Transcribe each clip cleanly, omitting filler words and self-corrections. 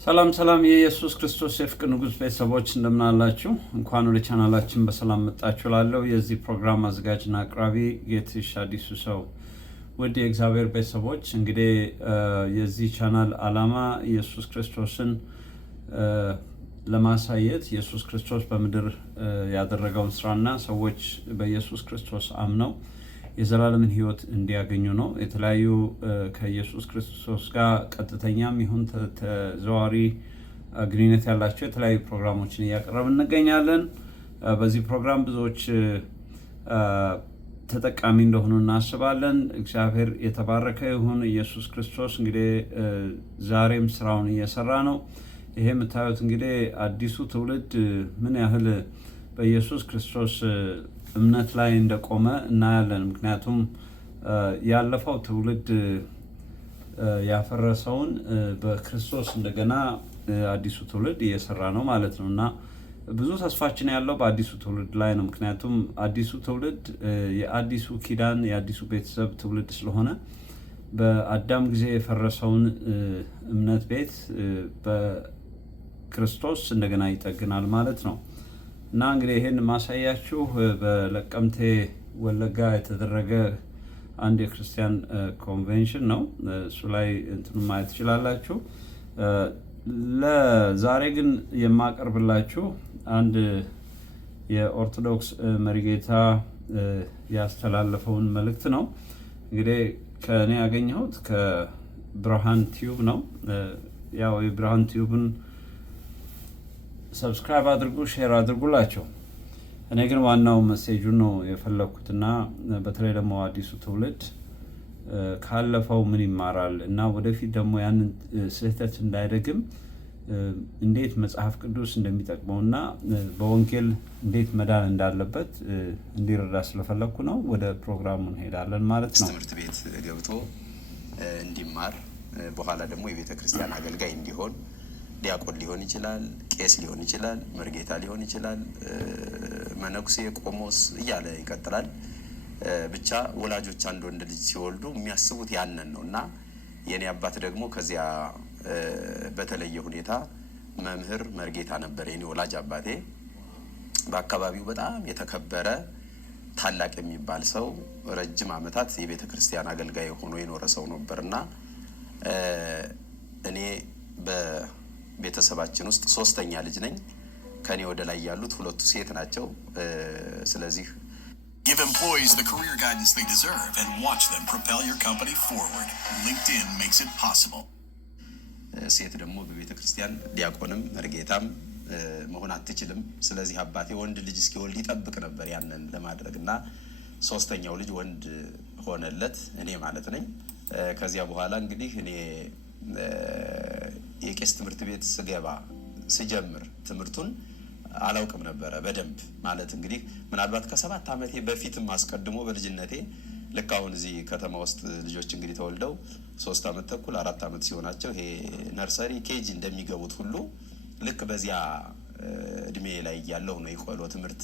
ሰላም ሰላም የኢየሱስ ክርስቶስ የፍቅር ንጉስ ቤተሰቦች እንደምን አላችሁ? እንኳን ወደ ቻናላችን በሰላም መጣችሁ ላለው የዚህ ፕሮግራም አዘጋጅና አቅራቢ ጌትሽ አዲሱ ሰው። ውድ የእግዚአብሔር ቤተሰቦች እንግዲህ የዚህ ቻናል ዓላማ ኢየሱስ ክርስቶስን ለማሳየት ኢየሱስ ክርስቶስ በምድር ያደረገውን ስራና ሰዎች በኢየሱስ ክርስቶስ አምነው የዘላለምን ህይወት እንዲያገኙ ነው። የተለያዩ ከኢየሱስ ክርስቶስ ጋር ቀጥተኛም ይሁን ተዘዋዋሪ ግንኙነት ያላቸው የተለያዩ ፕሮግራሞችን እያቀረብን እንገኛለን። በዚህ ፕሮግራም ብዙዎች ተጠቃሚ እንደሆኑ እናስባለን። እግዚአብሔር የተባረከ ይሁን። ኢየሱስ ክርስቶስ እንግዲህ ዛሬም ስራውን እየሰራ ነው። ይሄ የምታዩት እንግዲህ አዲሱ ትውልድ ምን ያህል በኢየሱስ ክርስቶስ እምነት ላይ እንደቆመ እናያለን። ምክንያቱም ያለፈው ትውልድ ያፈረሰውን በክርስቶስ እንደገና አዲሱ ትውልድ እየሰራ ነው ማለት ነው እና ብዙ ተስፋችን ያለው በአዲሱ ትውልድ ላይ ነው። ምክንያቱም አዲሱ ትውልድ የአዲሱ ኪዳን የአዲሱ ቤተሰብ ትውልድ ስለሆነ በአዳም ጊዜ የፈረሰውን እምነት ቤት በክርስቶስ እንደገና ይጠግናል ማለት ነው። እና እንግዲህ ይሄን ማሳያችሁ በለቀምቴ ወለጋ የተደረገ አንድ የክርስቲያን ኮንቬንሽን ነው። እሱ ላይ እንትኑ ማየት ትችላላችሁ። ለዛሬ ግን የማቀርብላችሁ አንድ የኦርቶዶክስ መሪጌታ ያስተላለፈውን መልእክት ነው። እንግዲህ ከእኔ ያገኘሁት ከብርሃን ቲዩብ ነው። ያው የብርሃን ቲዩብን ሰብስክራይብ አድርጉ፣ ሼር አድርጉላቸው። እኔ ግን ዋናው መሴጁን ነው የፈለኩትና በተለይ ደግሞ አዲሱ ትውልድ ካለፈው ምን ይማራል እና ወደፊት ደግሞ ያንን ስህተት እንዳይደግም እንዴት መጽሐፍ ቅዱስ እንደሚጠቅመውና በወንጌል እንዴት መዳን እንዳለበት እንዲረዳ ስለፈለኩ ነው። ወደ ፕሮግራሙ እንሄዳለን ማለት ነው። ትምህርት ቤት ገብቶ እንዲማር በኋላ ደግሞ የቤተ ክርስቲያን አገልጋይ እንዲሆን ዲያቆን ሊሆን ይችላል፣ ቄስ ሊሆን ይችላል፣ መርጌታ ሊሆን ይችላል፣ መነኩሴ፣ ቆሞስ እያለ ይቀጥላል። ብቻ ወላጆች አንድ ወንድ ልጅ ሲወልዱ የሚያስቡት ያንን ነው እና የኔ አባት ደግሞ ከዚያ በተለየ ሁኔታ መምህር መርጌታ ነበር። የኔ ወላጅ አባቴ በአካባቢው በጣም የተከበረ ታላቅ የሚባል ሰው፣ ረጅም ዓመታት የቤተ ክርስቲያን አገልጋይ ሆኖ የኖረ ሰው ነበርና እኔ ቤተሰባችን ውስጥ ሶስተኛ ልጅ ነኝ። ከኔ ወደ ላይ ያሉት ሁለቱ ሴት ናቸው። ስለዚህ Give employees the career guidance they deserve and watch them propel your company forward. LinkedIn makes it possible. ሴት ደግሞ በቤተ ክርስቲያን ዲያቆንም መርጌታም መሆን አትችልም። ስለዚህ አባቴ ወንድ ልጅ እስኪወልድ ይጠብቅ ነበር ያንን ለማድረግና ሶስተኛው ልጅ ወንድ ሆነለት፣ እኔ ማለት ነኝ። ከዚያ በኋላ እንግዲህ እኔ የቄስ ትምህርት ቤት ስጀምር ትምህርቱን አላውቅም ነበረ በደንብ ማለት እንግዲህ ምናልባት ከ7 ዓመቴ በፊትም አስቀድሞ በልጅነቴ ልክ አሁን እዚህ ከተማ ውስጥ ልጆች እንግዲህ ተወልደው 3 ዓመት ተኩል 4 ዓመት ሲሆናቸው ይሄ ነርሰሪ ኬጂ እንደሚገቡት ሁሉ ልክ በዚያ እድሜ ላይ ያለው ነው የቆሎ ትምህርት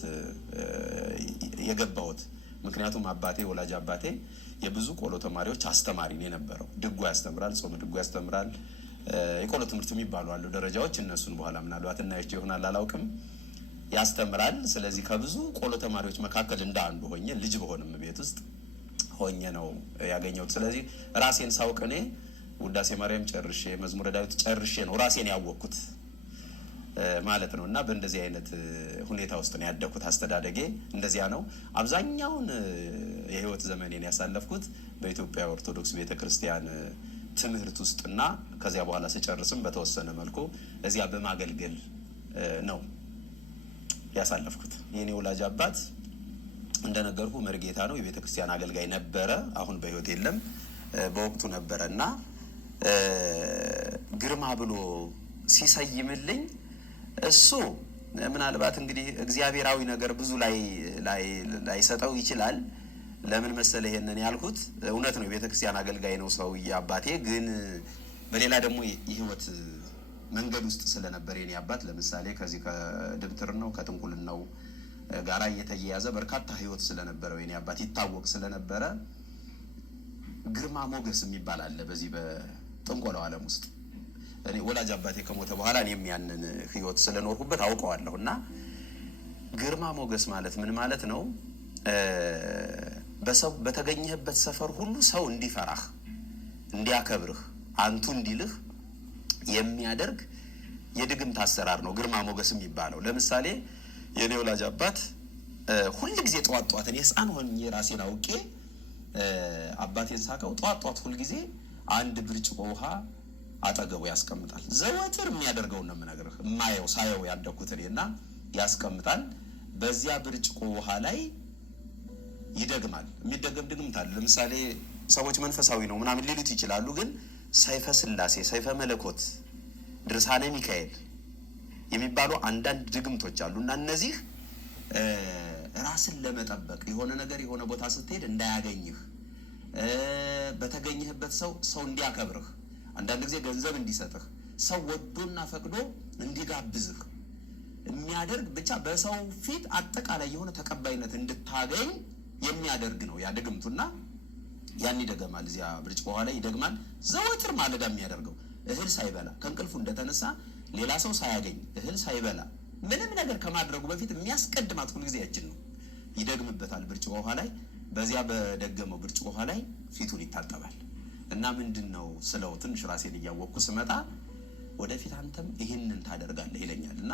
የገባሁት። ምክንያቱም አባቴ ወላጅ አባቴ የብዙ ቆሎ ተማሪዎች አስተማሪ ነው የነበረው። ድጓ ያስተምራል፣ ጾም ድጓ ያስተምራል። የቆሎ ትምህርት የሚባሉ አሉ ደረጃዎች፣ እነሱን በኋላ ምናልባት እናያቸው ይሆናል አላውቅም፣ ያስተምራል። ስለዚህ ከብዙ ቆሎ ተማሪዎች መካከል እንደ አንዱ ሆኜ ልጅ በሆንም ቤት ውስጥ ሆኜ ነው ያገኘሁት። ስለዚህ ራሴን ሳውቅ እኔ ውዳሴ ማርያም ጨርሼ መዝሙረ ዳዊት ጨርሼ ነው ራሴን ያወቅኩት ማለት ነው። እና በእንደዚህ አይነት ሁኔታ ውስጥ ነው ያደኩት። አስተዳደጌ እንደዚያ ነው። አብዛኛውን የህይወት ዘመኔን ያሳለፍኩት በኢትዮጵያ ኦርቶዶክስ ቤተክርስቲያን ትምህርት ውስጥና ከዚያ በኋላ ስጨርስም በተወሰነ መልኩ እዚያ በማገልገል ነው ያሳለፍኩት። የኔ ወላጅ አባት እንደነገርኩ መርጌታ ነው፣ የቤተ ክርስቲያን አገልጋይ ነበረ። አሁን በህይወት የለም፣ በወቅቱ ነበረና ግርማ ብሎ ሲሰይምልኝ እሱ ምናልባት እንግዲህ እግዚአብሔራዊ ነገር ብዙ ላይ ሰጠው ይችላል። ለምን መሰለ ይሄንን ያልኩት? እውነት ነው የቤተ ክርስቲያን አገልጋይ ነው ሰውዬ አባቴ። ግን በሌላ ደግሞ የህይወት መንገድ ውስጥ ስለነበር የኔ አባት ለምሳሌ ከዚህ ከድብትር ነው ከጥንቁልናው ጋራ እየተያያዘ በርካታ ህይወት ስለነበረው የኔ አባት ይታወቅ ስለነበረ ግርማ ሞገስ የሚባል አለ በዚህ በጥንቆላው ዓለም ውስጥ። እኔ ወላጅ አባቴ ከሞተ በኋላ እኔም ያንን ህይወት ስለኖርኩበት አውቀዋለሁና ግርማ ሞገስ ማለት ምን ማለት ነው? በሰው በተገኘህበት ሰፈር ሁሉ ሰው እንዲፈራህ፣ እንዲያከብርህ፣ አንቱ እንዲልህ የሚያደርግ የድግምት አሰራር ነው ግርማ ሞገስ የሚባለው። ለምሳሌ የኔ ወላጅ አባት ሁሉ ጊዜ ጧት እኔ ህፃን ሆኜ ራሴን አውቄ አባቴን ሳቀው ጧት ሁሉ ጊዜ አንድ ብርጭቆ ውሃ አጠገቡ ያስቀምጣል። ዘወትር የሚያደርገውን ነው የምነግርህ፣ የማየው ሳየው ያደኩት እኔና ያስቀምጣል። በዚያ ብርጭቆ ውሃ ላይ ይደግማል። የሚደገም ድግምት አለ። ለምሳሌ ሰዎች መንፈሳዊ ነው ምናምን ሊሉት ይችላሉ፣ ግን ሰይፈ ስላሴ፣ ሰይፈ መለኮት፣ ድርሳነ ሚካኤል የሚባሉ አንዳንድ ድግምቶች አሉ እና እነዚህ ራስን ለመጠበቅ የሆነ ነገር የሆነ ቦታ ስትሄድ እንዳያገኝህ፣ በተገኘህበት ሰው እንዲያከብርህ፣ አንዳንድ ጊዜ ገንዘብ እንዲሰጥህ፣ ሰው ወዶና ፈቅዶ እንዲጋብዝህ የሚያደርግ ብቻ በሰው ፊት አጠቃላይ የሆነ ተቀባይነት እንድታገኝ የሚያደርግ ነው ያ ድግምቱና ያን ይደገማል። እዚያ ብርጭቆ ውሃ ላይ ይደግማል። ዘወትር ማለዳ የሚያደርገው እህል ሳይበላ ከእንቅልፉ እንደተነሳ ሌላ ሰው ሳያገኝ እህል ሳይበላ ምንም ነገር ከማድረጉ በፊት የሚያስቀድማት ሁሉ ጊዜ ያችን ነው። ይደግምበታል ብርጭቆ ውሃ ላይ። በዚያ በደገመው ብርጭቆ ውሃ ላይ ፊቱን ይታጠባል እና ምንድነው ስለው ትንሽ ራሴን እያወቅኩ ስመጣ ወደፊት አንተም ይህንን ታደርጋለህ ይለኛል እና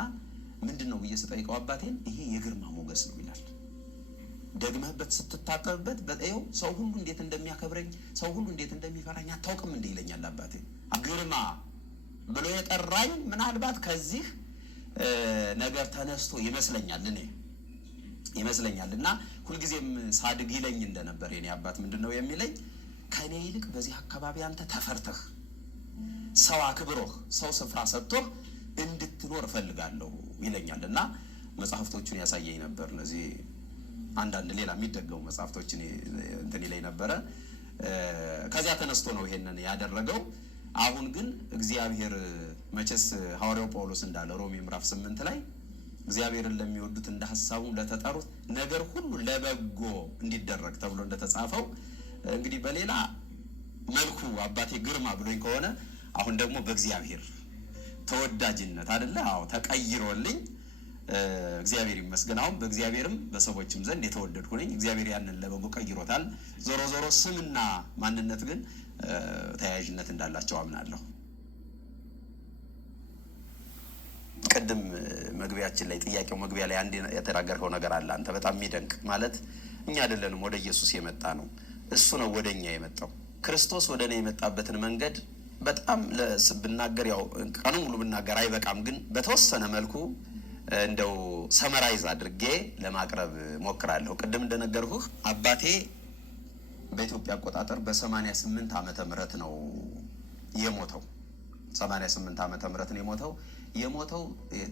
ምንድነው ብዬ ስጠይቀው አባቴን ይሄ የግርማ ሞገስ ነው ይላል። ደግመህበት ስትታጠብበት በጠየው ሰው ሁሉ እንዴት እንደሚያከብረኝ ሰው ሁሉ እንዴት እንደሚፈራኝ አታውቅም እንደ ይለኛል አባቴ። ግርማ ብሎ የጠራኝ ምናልባት ከዚህ ነገር ተነስቶ ይመስለኛል እና ሁልጊዜም ሳድግ ይለኝ እንደነበር የኔ አባት ምንድነው የሚለኝ ከኔ ይልቅ በዚህ አካባቢ አንተ ተፈርተህ ሰው አክብሮህ ሰው ስፍራ ሰጥቶህ እንድትኖር እፈልጋለሁ ይለኛል እና መጽሐፍቶቹን ያሳየኝ ነበር። እነዚህ አንዳንድ ሌላ የሚደገሙ መጽሐፍቶችን እንትን ይለኝ ነበረ። ከዚያ ተነስቶ ነው ይሄንን ያደረገው። አሁን ግን እግዚአብሔር መቼስ ሐዋርያው ጳውሎስ እንዳለ ሮሜ ምዕራፍ 8 ላይ እግዚአብሔርን ለሚወዱት እንደ ሐሳቡ ለተጠሩት ነገር ሁሉ ለበጎ እንዲደረግ ተብሎ እንደተጻፈው እንግዲህ በሌላ መልኩ አባቴ ግርማ ብሎኝ ከሆነ አሁን ደግሞ በእግዚአብሔር ተወዳጅነት አይደለ? አዎ ተቀይሮልኝ እግዚአብሔር ይመስገን። አሁን በእግዚአብሔርም በሰዎችም ዘንድ የተወደድኩ ነኝ። እግዚአብሔር ያንን ለበጎ ቀይሮታል። ዞሮ ስምና ማንነት ግን ተያያዥነት እንዳላቸው አምናለሁ። ቅድም መግቢያችን ላይ ጥያቄው መግቢያ ላይ አንድ የተናገርከው ነገር አለ አንተ በጣም የሚደንቅ ማለት እኛ አይደለንም ወደ ኢየሱስ የመጣ ነው፣ እሱ ነው ወደኛ የመጣው። ክርስቶስ ወደ እኔ የመጣበትን መንገድ በጣም ብናገር ያው ቀኑ ሙሉ ብናገር አይበቃም፣ ግን በተወሰነ መልኩ እንደው ሰመራይዝ አድርጌ ለማቅረብ ሞክራለሁ። ቅድም እንደነገርኩህ አባቴ በኢትዮጵያ አቆጣጠር በ88 ዓመተ ምህረት ነው የሞተው። 88 ዓመተ ምህረት ነው የሞተው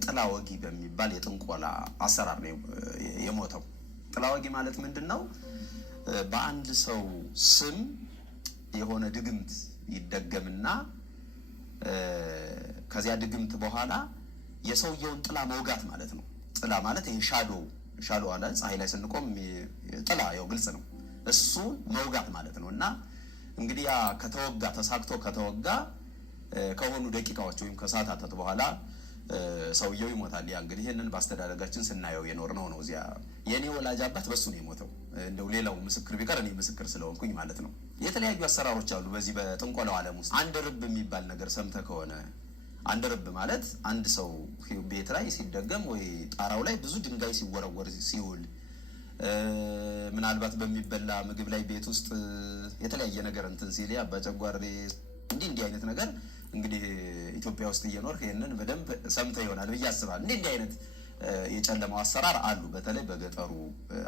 ጥላ ወጊ በሚባል የጥንቆላ አሰራር ነው የሞተው። ጥላ ወጊ ማለት ምንድነው? በአንድ ሰው ስም የሆነ ድግምት ይደገምና ከዚያ ድግምት በኋላ የሰውየውን ጥላ መውጋት ማለት ነው። ጥላ ማለት ይሄ ሻዶ አለ ፀሐይ ላይ ስንቆም ጥላ ያው ግልጽ ነው። እሱ መውጋት ማለት ነው እና እንግዲህ ያ ከተወጋ ተሳክቶ ከተወጋ ከሆኑ ደቂቃዎች ወይም ከሰዓታት በኋላ ሰውየው ይሞታል። ያ እንግዲህ ይሄንን በአስተዳደጋችን ስናየው የኖርነው ነው። እዚያ የኔ ወላጅ አባት በሱ ነው የሞተው። እንደው ሌላው ምስክር ቢቀር እኔ ምስክር ስለሆንኩኝ ማለት ነው። የተለያዩ አሰራሮች አሉ በዚህ በጥንቆላው ዓለም ውስጥ። አንድ ርብ የሚባል ነገር ሰምተህ ከሆነ አንድ ርብ ማለት አንድ ሰው ቤት ላይ ሲደገም ወይ ጣራው ላይ ብዙ ድንጋይ ሲወረወር ሲውል፣ ምናልባት በሚበላ ምግብ ላይ ቤት ውስጥ የተለያየ ነገር እንትን ሲል አባጨጓሬ እንዲህ አይነት ነገር እንግዲህ ኢትዮጵያ ውስጥ እየኖርክ ይሄንን በደንብ ሰምተህ ይሆናል ብዬ አስባለሁ። እንዲህ አይነት የጨለማው አሰራር አሉ። በተለይ በገጠሩ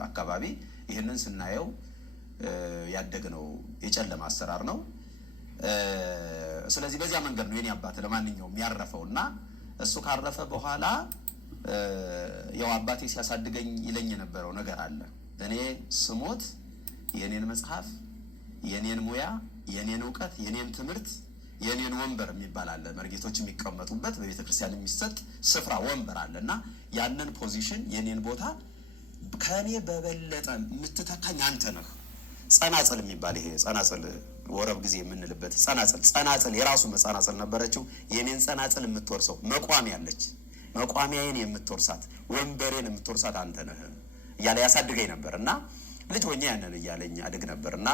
አካባቢ ይሄንን ስናየው ያደግነው የጨለማ አሰራር ነው። ስለዚህ በዚያ መንገድ ነው የኔ አባት ለማንኛውም ያረፈውና እሱ ካረፈ በኋላ ያው አባቴ ሲያሳድገኝ ይለኝ የነበረው ነገር አለ። እኔ ስሞት የኔን መጽሐፍ፣ የኔን ሙያ፣ የኔን ዕውቀት፣ የኔን ትምህርት፣ የኔን ወንበር የሚባል አለ። መርጌቶች የሚቀመጡበት በቤተ ክርስቲያን የሚሰጥ ስፍራ ወንበር አለና ያንን ፖዚሽን የኔን ቦታ ከኔ በበለጠ የምትተካኝ አንተ ነህ። ጸናጽል የሚባል ይሄ ጸናጽል ወረብ ጊዜ የምንልበት ጸናጽል የራሱ ጸናጽል ነበረችው። የኔን ጸናጽል የምትወርሰው መቋሚያ አለች። መቋሚያዬን የምትወርሳት ወንበሬን የምትወርሳት አንተ ነህ እያለ ያሳድገኝ ነበር እና ልጅ ሆኜ ያንን እያለኝ አድግ ነበር እና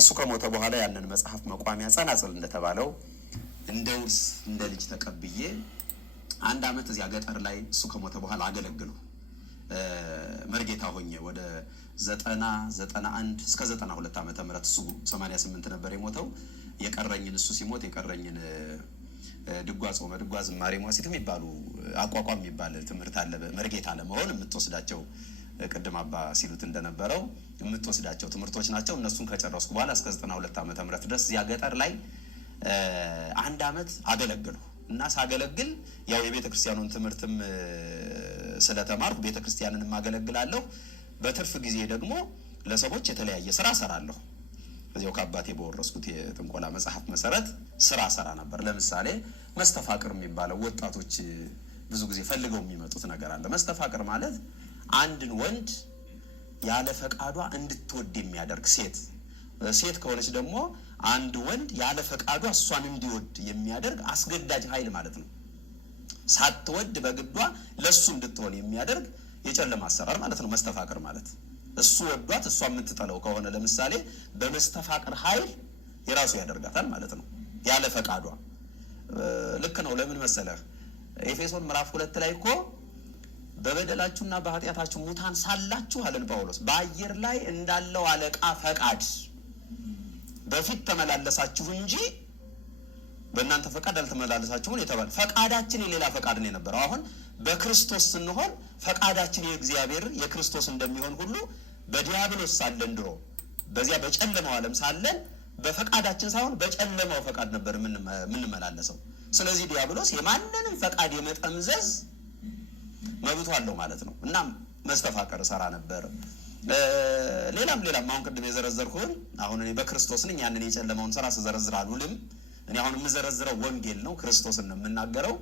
እሱ ከሞተ በኋላ ያንን መጽሐፍ መቋሚያ ጸናጽል እንደተባለው እንደ ውርስ እንደ ልጅ ተቀብዬ 1 ዓመት እዚያ ገጠር ላይ እሱ ከሞተ በኋላ አገለግሉ መርጌታ ሆኜ ወደ 91 እስከ 92 ዓመተ ምህረት እሱ 88 ነበር የሞተው። የቀረኝን እሱ ሲሞት የቀረኝን ድጓ ጾመ ድጓ ዝማሬ መዋሥዕት የሚባሉ አቋቋም የሚባል ትምህርት አለ። መርጌታ ለመሆን የምትወስዳቸው ቅድም አባ ሲሉት እንደነበረው የምትወስዳቸው ትምህርቶች ናቸው። እነሱን ከጨረስኩ በኋላ እስከ 92 ዓመተ ምህረት ድረስ እዚያ ገጠር ላይ 1 ዓመት አገለግሉ እና ሳገለግል ያው የቤተ ክርስቲያኑን ትምህርትም ስለተማርኩ ቤተ ክርስቲያንንም አገለግላለሁ። በትርፍ ጊዜ ደግሞ ለሰዎች የተለያየ ስራ ሰራለሁ። በዚያው ከአባቴ በወረስኩት የጥንቆላ መጽሐፍ መሰረት ስራ ሰራ ነበር። ለምሳሌ መስተፋቅር የሚባለው ወጣቶች ብዙ ጊዜ ፈልገው የሚመጡት ነገር አለ። መስተፋቅር ማለት አንድን ወንድ ያለ ፈቃዷ እንድትወድ የሚያደርግ ሴት ከሆነች ደግሞ አንድ ወንድ ያለ ፈቃዷ እሷን እንዲወድ የሚያደርግ አስገዳጅ ኃይል ማለት ነው። ሳትወድ በግዷ ለሱ እንድትሆን የሚያደርግ የጨለማ አሰራር ማለት ነው መስተፋቅር ማለት። እሱ ወዷት እሷ የምትጠለው ከሆነ ለምሳሌ በመስተፋቅር ኃይል የራሱ ያደርጋታል ማለት ነው ያለ ፈቃዷ። ልክ ነው። ለምን መሰለህ? ኤፌሶን ምዕራፍ 2 ላይ እኮ በበደላችሁና በኃጢአታችሁ ሙታን ሳላችሁ አለን ጳውሎስ በአየር ላይ እንዳለው አለቃ ፈቃድ በፊት ተመላለሳችሁ እንጂ በእናንተ ፈቃድ አልተመላለሳችሁም የተባለ ፈቃዳችን የሌላ ፈቃድ ነው የነበረው። አሁን በክርስቶስ ስንሆን ፈቃዳችን የእግዚአብሔር የክርስቶስ እንደሚሆን ሁሉ በዲያብሎስ ሳለን ድሮ በዚያ በጨለማው ዓለም ሳለን በፈቃዳችን ሳይሆን በጨለማው ፈቃድ ነበር የምንመላለሰው። ስለዚህ ዲያብሎስ የማንንም ፈቃድ የመጠምዘዝ መብቱ አለው ማለት ነው እና መስተፋቅር ሰራ ነበር። ሌላም አሁን ቅድም የዘረዘርኩን አሁን እኔ በክርስቶስ ነኝ። ያንን የጨለማውን ስራ ስዘረዝር አልውልም። እኔ አሁን የምዘረዝረው ወንጌል ነው፣ ክርስቶስን ነው የምናገረው።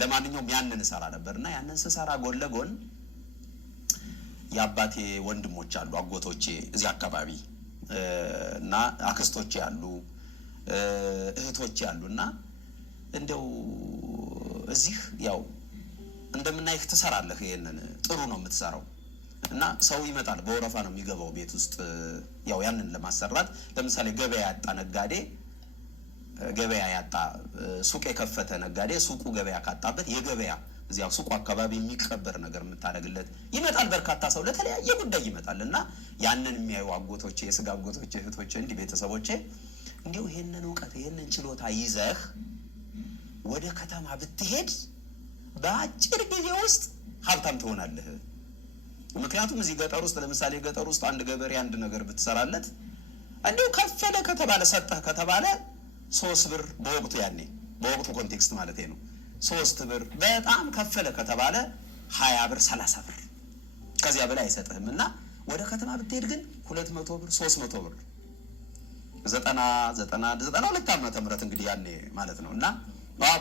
ለማንኛውም ያንን ሰራ ነበርና ያንን ስሰራ ጎን ለጎን የአባቴ ወንድሞች አሉ፣ አጎቶቼ እዚህ አካባቢ እና አክስቶቼ አሉ፣ እህቶቼ አሉና እንደው እዚህ ያው እንደምናይህ ትሰራለህ፣ ይሄንን ጥሩ ነው የምትሰራው እና ሰው ይመጣል፣ በወረፋ ነው የሚገባው ቤት ውስጥ ያው ያንን ለማሰራት ለምሳሌ ገበያ ያጣ ነጋዴ ገበያ ያጣ ሱቅ የከፈተ ነጋዴ ሱቁ ገበያ ካጣበት የገበያ እዚያ ሱቁ አካባቢ የሚቀበር ነገር የምታደርግለት ይመጣል። በርካታ ሰው ለተለያየ ጉዳይ ይመጣል እና ያንን የሚያዩ አጎቶቼ፣ የስጋ አጎቶቼ፣ እህቶቼ እንዲህ ቤተሰቦቼ እንዲሁ ይሄንን እውቀት ይሄንን ችሎታ ይዘህ ወደ ከተማ ብትሄድ በአጭር ጊዜ ውስጥ ሀብታም ትሆናለህ። ምክንያቱም እዚህ ገጠር ውስጥ ለምሳሌ ገጠር ውስጥ አንድ ገበሬ አንድ ነገር ብትሰራለት እንዲሁ ከፈለ ከተባለ ሰጠህ ከተባለ 3 ብር በወቅቱ ያኔ በወቅቱ ኮንቴክስት ማለት ነው 3 ብር በጣም ከፈለ ከተባለ 20 ብር 30 ብር ከዚያ በላይ አይሰጥህም። እና ወደ ከተማ ብትሄድ ግን 200 ብር 300 ብር 92 ዓመተ ምህረት እንግዲህ ያኔ ማለት ነው እና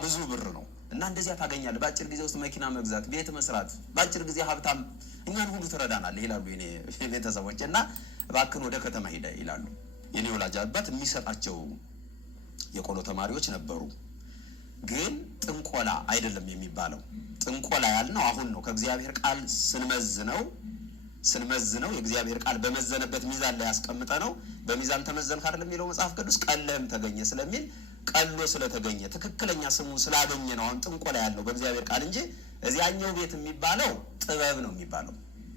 ብዙ ብር ነው እና እንደዚያ ታገኛለህ። በአጭር ጊዜ ውስጥ መኪና መግዛት፣ ቤት መስራት፣ በአጭር ጊዜ ሀብታም እኛን ሁሉ ትረዳናለህ ይላሉ የኔ ቤተሰቦች። እና እባክህን ወደ ከተማ ሄደ ይላሉ። የኔ ወላጅ አባት የሚሰጣቸው የቆሎ ተማሪዎች ነበሩ። ግን ጥንቆላ አይደለም የሚባለው። ጥንቆላ ያልነው አሁን ነው ከእግዚአብሔር ቃል ስንመዝነው የእግዚአብሔር ቃል በመዘነበት ሚዛን ላይ ያስቀምጠ ነው። በሚዛን ተመዘንክ አይደለም የሚለው መጽሐፍ ቅዱስ ቀለህም ተገኘ ስለሚል ቀሎ ስለተገኘ ትክክለኛ ስሙን ስላገኘ ነው አሁን ጥንቆላ ያልነው በእግዚአብሔር ቃል እንጂ እዚያኛው ቤት የሚባለው ጥበብ ነው የሚባለው፣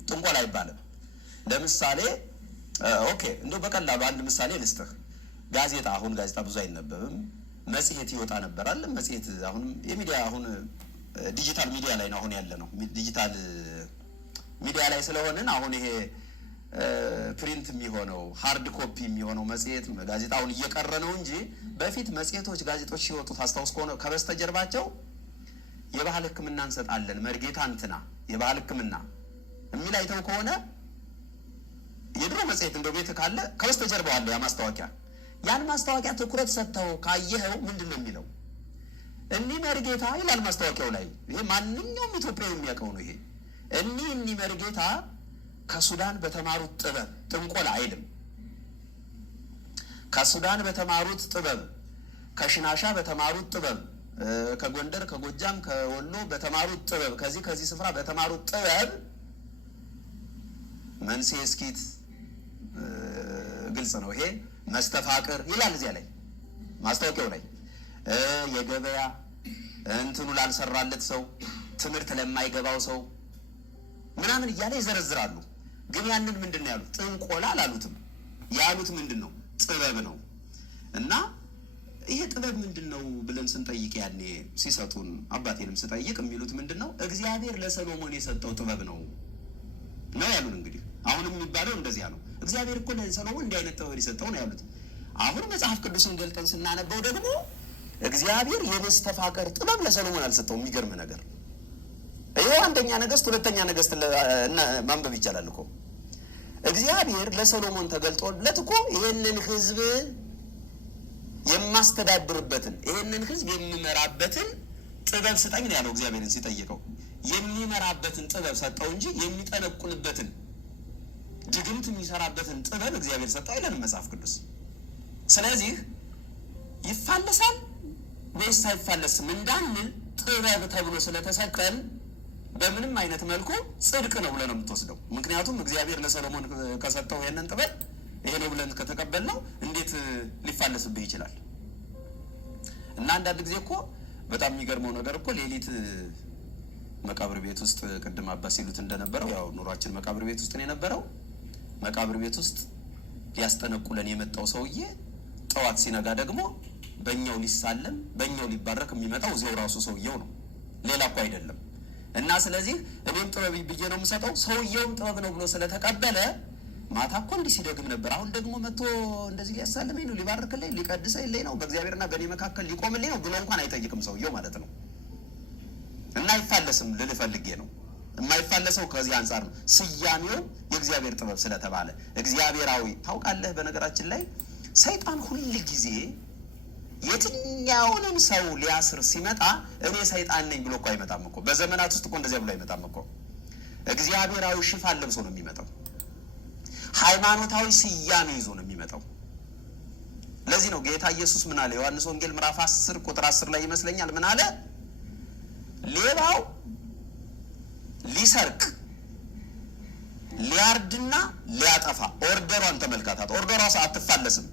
ጥንቆላ አይባልም። ለምሳሌ እንደው በቀላሉ አንድ ምሳሌ ልስጥህ። ጋዜጣ አሁን ጋዜጣ ብዙ አይነበብም፣ መጽሔት ይወጣ ነበራል። መጽሔት አሁን የሚዲያ አሁን ዲጂታል ሚዲያ ላይ ነው አሁን ያለ ነው። ዲጂታል ሚዲያ ላይ ስለሆነን አሁን ይሄ ፕሪንት የሚሆነው ሃርድ ኮፒ የሚሆነው መጽሔት ጋዜጣውን እየቀረ ነው እንጂ በፊት መጽሔቶች ጋዜጦች ሲወጡ ታስታውስ ከሆነ ከበስተጀርባቸው የባህል ሕክምና እንሰጣለን መርጌታ እንትና የባህል ሕክምና የሚል አይተው ከሆነ የድሮ መጽሔት እንደው ቤት ካለ ከበስተጀርባው አለ ያ ማስታወቂያ። ያን ማስታወቂያ ትኩረት ሰጥተው ካየኸው ምንድን ነው የሚለው? እኒህ መርጌታ ይላል ማስታወቂያው ላይ። ይሄ ማንኛውም ኢትዮጵያዊ የሚያውቀው ነው። ይሄ እኒህ መርጌታ ከሱዳን በተማሩት ጥበብ ጥንቆላ አይልም። ከሱዳን በተማሩት ጥበብ፣ ከሽናሻ በተማሩት ጥበብ፣ ከጎንደር፣ ከጎጃም፣ ከወሎ በተማሩት ጥበብ፣ ከዚህ ስፍራ በተማሩት ጥበብ መንስኤ እስኪት ግልጽ ነው። ይሄ መስተፋቅር ይላል እዚያ ላይ ማስታወቂያው ላይ የገበያ እንትኑ ላልሰራለት ሰው፣ ትምህርት ለማይገባው ሰው ምናምን እያለ ይዘረዝራሉ። ግን ያንን ምንድን ነው ያሉት? ጥንቆላ አላሉትም። ያሉት ምንድን ነው? ጥበብ ነው። እና ይሄ ጥበብ ምንድን ነው ብለን ስንጠይቅ ያኔ ሲሰጡን አባቴንም ስጠይቅ የሚሉት ምንድን ነው? እግዚአብሔር ለሰሎሞን የሰጠው ጥበብ ነው ያሉን። እንግዲህ አሁንም የሚባለው እንደዚያ ነው። እግዚአብሔር እኮ ለሰሎሞን እንዲህ አይነት ጥበብ የሰጠው ነው ያሉት። አሁን መጽሐፍ ቅዱስን ገልጠን ስናነበው ደግሞ እግዚአብሔር የመስተፋቀር ጥበብ ለሰሎሞን አልሰጠው። የሚገርም ነገር ይሄው አንደኛ ነገሥት፣ ሁለተኛ ነገሥት ማንበብ ይቻላል እኮ። እግዚአብሔር ለሰሎሞን ተገልጦለት እኮ ይሄንን ሕዝብ የማስተዳድርበትን ይሄንን ሕዝብ የሚመራበትን ጥበብ ስጠኝ ነው ያለው። እግዚአብሔርን ሲጠይቀው የሚመራበትን ጥበብ ሰጠው እንጂ የሚጠነቁልበትን ድግምት የሚሰራበትን ጥበብ እግዚአብሔር ሰጠው አይለንም መጽሐፍ ቅዱስ። ስለዚህ ይፋለሳል ወይስ አይፋለስም እንዳንል ጥበብ ተብሎ ስለተሰጠን በምንም አይነት መልኩ ጽድቅ ነው ብለን ነው የምትወስደው። ምክንያቱም እግዚአብሔር ለሰሎሞን ከሰጠው ይሄንን ጥበብ ይሄ ነው ብለን ከተቀበልነው እንዴት ሊፋለስብህ ይችላል? እና አንዳንድ ጊዜ እኮ በጣም የሚገርመው ነገር እኮ ሌሊት መቃብር ቤት ውስጥ ቅድም አባስ ሲሉት እንደነበረው ያው ኑሯችን መቃብር ቤት ውስጥ ነው የነበረው። መቃብር ቤት ውስጥ ሊያስጠነቁለን የመጣው ሰውዬ ጠዋት ሲነጋ ደግሞ በእኛው ሊሳለም በእኛው ሊባረክ የሚመጣው እዚያው ራሱ ሰውየው ነው፣ ሌላ እኮ አይደለም። እና ስለዚህ እኔም ጥበብ ብዬ ነው የምሰጠው፣ ሰውየውም ጥበብ ነው ብሎ ስለተቀበለ ማታ እኮ እንዲህ ሲደግም ነበር፣ አሁን ደግሞ መጥቶ እንደዚህ ሊያሳልመኝ ነው፣ ሊባርክልኝ፣ ሊቀድሰኝ ነው፣ በእግዚአብሔርና በእኔ መካከል ሊቆምልኝ ነው ብሎ እንኳን አይጠይቅም ሰውየው ማለት ነው። እና አይፋለስም ልልህ ፈልጌ ነው። የማይፋለሰው ከዚህ አንጻር ነው። ስያሜው የእግዚአብሔር ጥበብ ስለተባለ እግዚአብሔራዊ። ታውቃለህ፣ በነገራችን ላይ ሰይጣን ሁል ጊዜ የትኛውንም ሰው ሊያስር ሲመጣ እኔ ሰይጣን ነኝ ብሎ እኮ አይመጣም እኮ። በዘመናት ውስጥ እኮ እንደዚያ ብሎ አይመጣም እኮ። እግዚአብሔራዊ ሽፋን ለብሶ ነው የሚመጣው። ሃይማኖታዊ ስያሜ ይዞ ነው የሚመጣው። ለዚህ ነው ጌታ ኢየሱስ ምን አለ? ዮሐንስ ወንጌል ምዕራፍ 10 ቁጥር 10 ላይ ይመስለኛል ምን አለ? ሌባው ሊሰርቅ ሊያርድና ሊያጠፋ። ኦርደሯን ተመልካታት። ኦርደሯ አትፋለስም።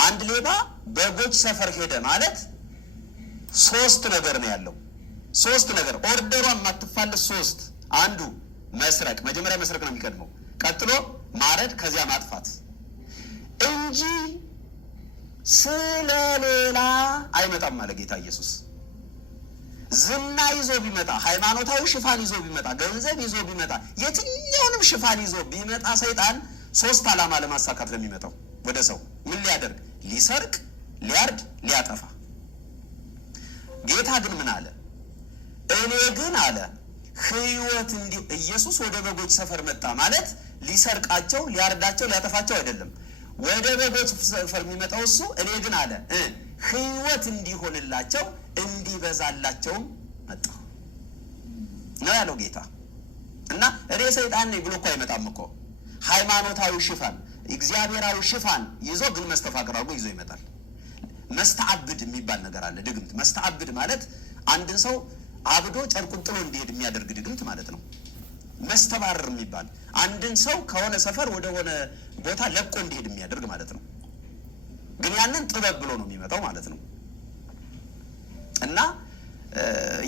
አንድ ሌባ በጎች ሰፈር ሄደ ማለት 3 ነገር ነው ያለው። 3 ነገር ኦርደሯን ማትፋለስ 3። አንዱ መስረቅ፣ መጀመሪያ መስረቅ ነው የሚቀድመው። ቀጥሎ ማረድ፣ ከዚያ ማጥፋት እንጂ ስለሌላ አይመጣም ማለት ጌታ ኢየሱስ። ዝና ይዞ ቢመጣ፣ ሃይማኖታዊ ሽፋን ይዞ ቢመጣ፣ ገንዘብ ይዞ ቢመጣ፣ የትኛውንም ሽፋን ይዞ ቢመጣ ሰይጣን 3 ዓላማ ለማሳካት ነው የሚመጣው ወደ ሰው። ምን ሊያደርግ? ሊሰርቅ፣ ሊያርድ፣ ሊያጠፋ። ጌታ ግን ምን አለ? እኔ ግን አለ ሕይወት እንዲሁ። ኢየሱስ ወደ በጎች ሰፈር መጣ ማለት ሊሰርቃቸው፣ ሊያርዳቸው፣ ሊያጠፋቸው አይደለም። ወደ በጎች ሰፈር የሚመጣው እሱ እኔ ግን አለ ሕይወት እንዲሆንላቸው እንዲበዛላቸውም መጣሁ ነው ያለው ጌታ። እና እኔ ሰይጣን ነኝ ብሎ እኮ አይመጣም እኮ። ሃይማኖታዊ ሽፋን፣ እግዚአብሔራዊ ሽፋን ይዞ ግን መስተፋቅር አድርጎ ይዞ ይመጣል። መስተዓብድ የሚባል ነገር አለ። ድግምት። መስተዓብድ ማለት አንድን ሰው አብዶ ጨርቁን ጥሎ እንዲሄድ የሚያደርግ ድግምት ማለት ነው። መስተባረር የሚባል አንድን ሰው ከሆነ ሰፈር ወደ ሆነ ቦታ ለቆ እንዲሄድ የሚያደርግ ማለት ነው። ግን ያንን ጥበብ ብሎ ነው የሚመጣው ማለት ነው። እና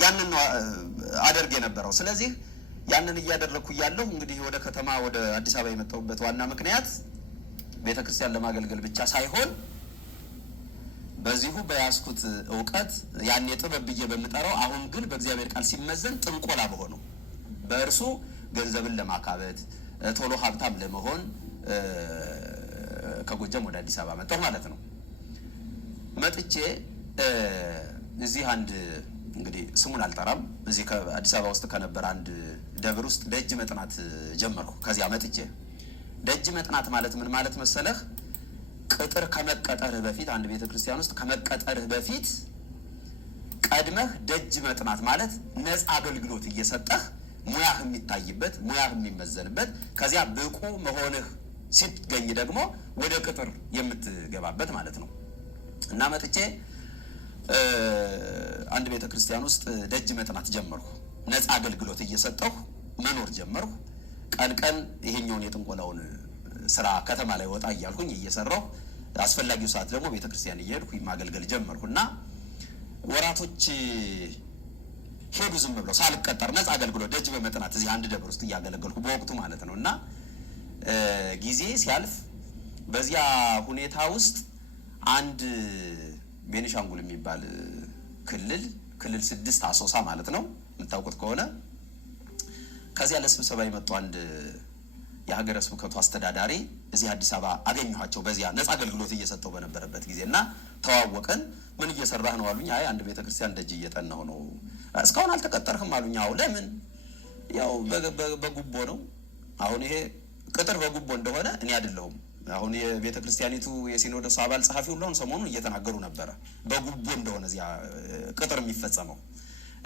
ያንን ነው አደርግ የነበረው። ስለዚህ ያንን እያደረግኩ እያለሁ እንግዲህ ወደ ከተማ ወደ አዲስ አበባ የመጣሁበት ዋና ምክንያት ቤተክርስቲያን ለማገልገል ብቻ ሳይሆን በዚሁ በያዝኩት እውቀት ያኔ ጥበብ ብዬ በምጠራው አሁን ግን በእግዚአብሔር ቃል ሲመዘን ጥንቆላ በሆነው በእርሱ ገንዘብን ለማካበት ቶሎ ሀብታም ለመሆን ከጎጃም ወደ አዲስ አበባ መጣሁ ማለት ነው። መጥቼ እዚህ አንድ እንግዲህ ስሙን አልጠራም፣ እዚህ ከአዲስ አበባ ውስጥ ከነበረ አንድ ደብር ውስጥ ደጅ መጥናት ጀመርኩ። ከዚያ መጥቼ ደጅ መጥናት ማለት ምን ማለት መሰለህ? ቅጥር ከመቀጠርህ በፊት አንድ ቤተ ክርስቲያን ውስጥ ከመቀጠርህ በፊት ቀድመህ ደጅ መጥናት ማለት ነፃ አገልግሎት እየሰጠህ ሙያህ የሚታይበት፣ ሙያህ የሚመዘንበት፣ ከዚያ ብቁ መሆንህ ሲገኝ ደግሞ ወደ ቅጥር የምትገባበት ማለት ነው። እና መጥቼ አንድ ቤተክርስቲያን ውስጥ ደጅ መጥናት ጀመርኩ። ነፃ አገልግሎት እየሰጠሁ መኖር ጀመርኩ። ቀን ቀን ይሄኛውን የጥንቆላውን ስራ ከተማ ላይ ወጣ እያልኩኝ እየሰራሁ አስፈላጊው ሰዓት ደግሞ ቤተክርስቲያን እየሄድኩ ማገልገል ጀመርኩና ወራቶች ሄዱ ዝም ብለው ሳልቀጠር ነፃ አገልግሎት ደጅ በመጥናት እዚህ አንድ ደብር ውስጥ እያገለገልኩ በወቅቱ ማለት ነው። እና ጊዜ ሲያልፍ በዚያ ሁኔታ ውስጥ አንድ ቤኒሻንጉል የሚባል ክልል 6 አሶሳ ማለት ነው የምታውቁት ከሆነ ከዚያ ለስብሰባ የመጡ አንድ የሀገረ ስብከቱ አስተዳዳሪ እዚህ አዲስ አበባ አገኘኋቸው በዚያ ነፃ አገልግሎት እየሰጠው በነበረበት ጊዜና ተዋወቀን። ምን እየሰራህ ነው አሉኝ። አይ አንድ ቤተክርስቲያን ደጅ እየጠናሁ ነው። እስካሁን አልተቀጠርህም አሉኝ። አዎ ለምን? ያው በጉቦ ነው። አሁን ይሄ ቅጥር በጉቦ እንደሆነ እኔ አይደለሁም። አሁን የቤተክርስቲያኒቱ የሲኖዶስ አባል ጸሐፊ ሁሉ አሁን ሰሞኑን እየተናገሩ ነበረ በጉቦ እንደሆነ እዚያ ቅጥር የሚፈጸመው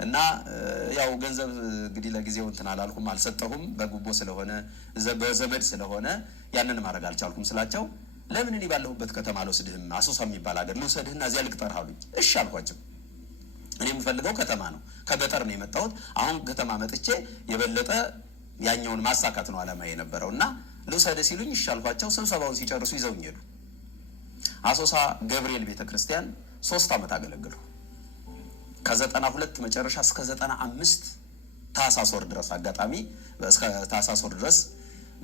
እና ያው ገንዘብ እንግዲህ ለጊዜው እንትን አላልኩም አልሰጠሁም በጉቦ ስለሆነ በዘመድ ስለሆነ ያንን ማድረግ አልቻልኩም ስላቸው ለምን እኔ ባለሁበት ከተማ ልወስድህም አሶሳ የሚባል ሀገር ልውሰድህና እዚያ ልቅጠርህ አሉኝ። እሺ አልኳቸው። እኔ የምፈልገው ከተማ ነው፣ ከገጠር ነው የመጣሁት። አሁን ከተማ መጥቼ የበለጠ ያኛውን ማሳካት ነው ዓላማ የነበረው እና ልውሰድ ሲሉኝ እሺ አልኳቸው። ስብሰባውን ሲጨርሱ ይዘውኝ ሄዱ። አሶሳ ገብርኤል ቤተክርስቲያን 3 ዓመት አገለግሉ። ከ92 መጨረሻ እስከ 95 ታህሳስ ወር ድረስ አጋጣሚ እስከ ታህሳስ ወር ድረስ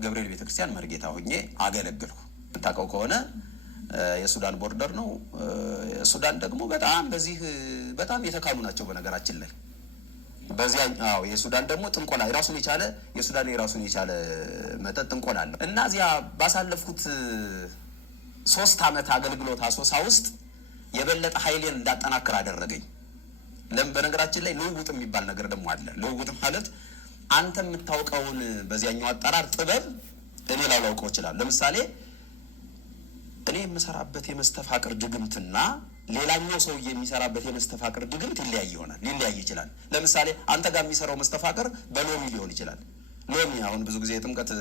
ገብርኤል ቤተክርስቲያን መርጌታ ሆኜ አገለግልኩ። ታውቀው ከሆነ የሱዳን ቦርደር ነው። ሱዳን ደግሞ በጣም የተካሉ ናቸው በነገራችን ላይ። በዚያ የሱዳን ደግሞ ጥንቆላ የራሱን የቻለ የሱዳን የራሱን የቻለ መጠጥ ጥንቆላ አለ እና እዚያ ባሳለፍኩት 3 ዓመት አገልግሎት አሶሳ ውስጥ የበለጠ ኃይሌን እንዳጠናክር አደረገኝ። በነገራችን ላይ ልውውጥ የሚባል ነገር ደግሞ አለ። ልውውጥ ማለት አንተ የምታውቀውን በዚያኛው አጠራር ጥበብ እኔ ላውቀው ይችላል። ለምሳሌ እኔ የምሰራበት የመስተፋቅር ድግምትና ሌላኛው ሰውዬ የሚሰራበት የመስተፋቅር ድግምት ሊለያይ ይችላል። ለምሳሌ አንተ ጋር የሚሰራው መስተፋቅር በሎሚ ሊሆን ይችላል። ሎሚ አሁን ብዙ ጊዜ የጥምቀት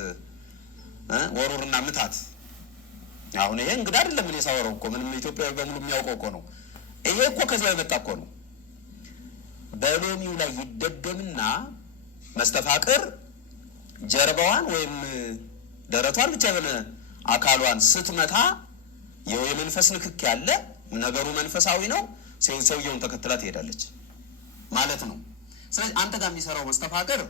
ወሩርና ምታት አሁን ይሄ እንግዳ አይደለም። እኔ ሳወራው እኮ ምንም ኢትዮጵያዊ በሙሉ የሚያውቀው እኮ ነው። ይሄ እኮ ከዚያ የመጣ እኮ ነው። በሎሚው ላይ ይደገምና መስተፋቅር ጀርባዋን ወይም ደረቷን ብቻ የሆነ አካሏን ስትመታ የመንፈስ ንክክ ያለ ነገሩ መንፈሳዊ ነው። ሰውየውን ተከትላ ትሄዳለች ማለት ነው። ስለዚህ አንተ ጋር የሚሰራው መስተፋቅር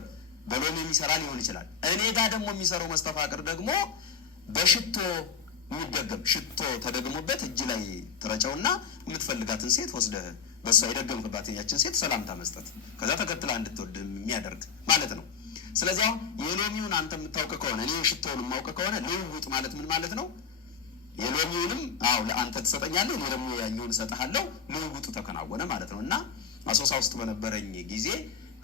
በሎሚ የሚሰራ ሊሆን ይችላል። እኔ ጋር ደግሞ የሚሰራው መስተፋቅር ደግሞ በሽቶ የሚደገም ሽቶ ተደግሞበት እጅ ላይ ትረጨውና የምትፈልጋትን ሴት ወስደህ በሷ የደገምክባትን ያችን ሴት ሰላምታ መስጠት ከዛ ተከትላ እንድትወድ የሚያደርግ ማለት ነው። ስለዚህ አሁን የሎሚውን አንተ የምታውቅ ከሆነ እኔ ሽቶውን የማውቅ ከሆነ ልውውጥ ማለት ምን ማለት ነው? የሎሚውንም ለአንተ ትሰጠኛለህ፣ እኔ ደግሞ ያኛውን እሰጥሃለሁ። ልውውጡ ተከናወነ ማለት ነው። እና አሶሳ ውስጥ በነበረኝ ጊዜ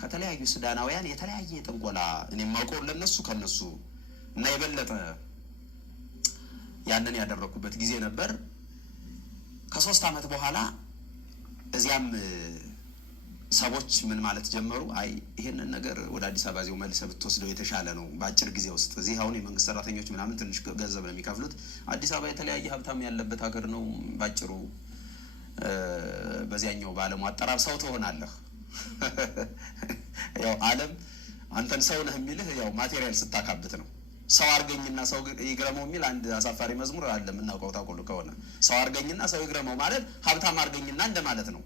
ከተለያዩ ሱዳናውያን የተለያየ ጥንቆላ እኔ የማውቀው ለነሱ ከነሱ እና የበለጠ ያንን ያደረኩበት ጊዜ ነበር። ከ3 ዓመት በኋላ እዚያም ሰዎች ምን ማለት ጀመሩ፣ አይ ይሄንን ነገር ወደ አዲስ አበባ ዚው መልሰህ ብትወስደው የተሻለ ነው በአጭር ጊዜ ውስጥ። እዚህ አሁን የመንግስት ሰራተኞች ምናምን ትንሽ ገንዘብ ነው የሚከፍሉት። አዲስ አበባ የተለያየ ሀብታም ያለበት ሀገር ነው። ባጭሩ በዚያኛው በዓለሙ አጠራር ሰው ትሆናለህ። ያው ዓለም አንተን ሰው ነህ የሚልህ ያው ማቴሪያል ስታካብት ነው። ሰው አርገኝና ሰው ይግረመው የሚል አንድ አሳፋሪ መዝሙር አለ የምናውቀው ታውቁ ከሆነ። ሰው አርገኝና ሰው ይግረመው ማለት ሀብታም አርገኝና እንደማለት ነው።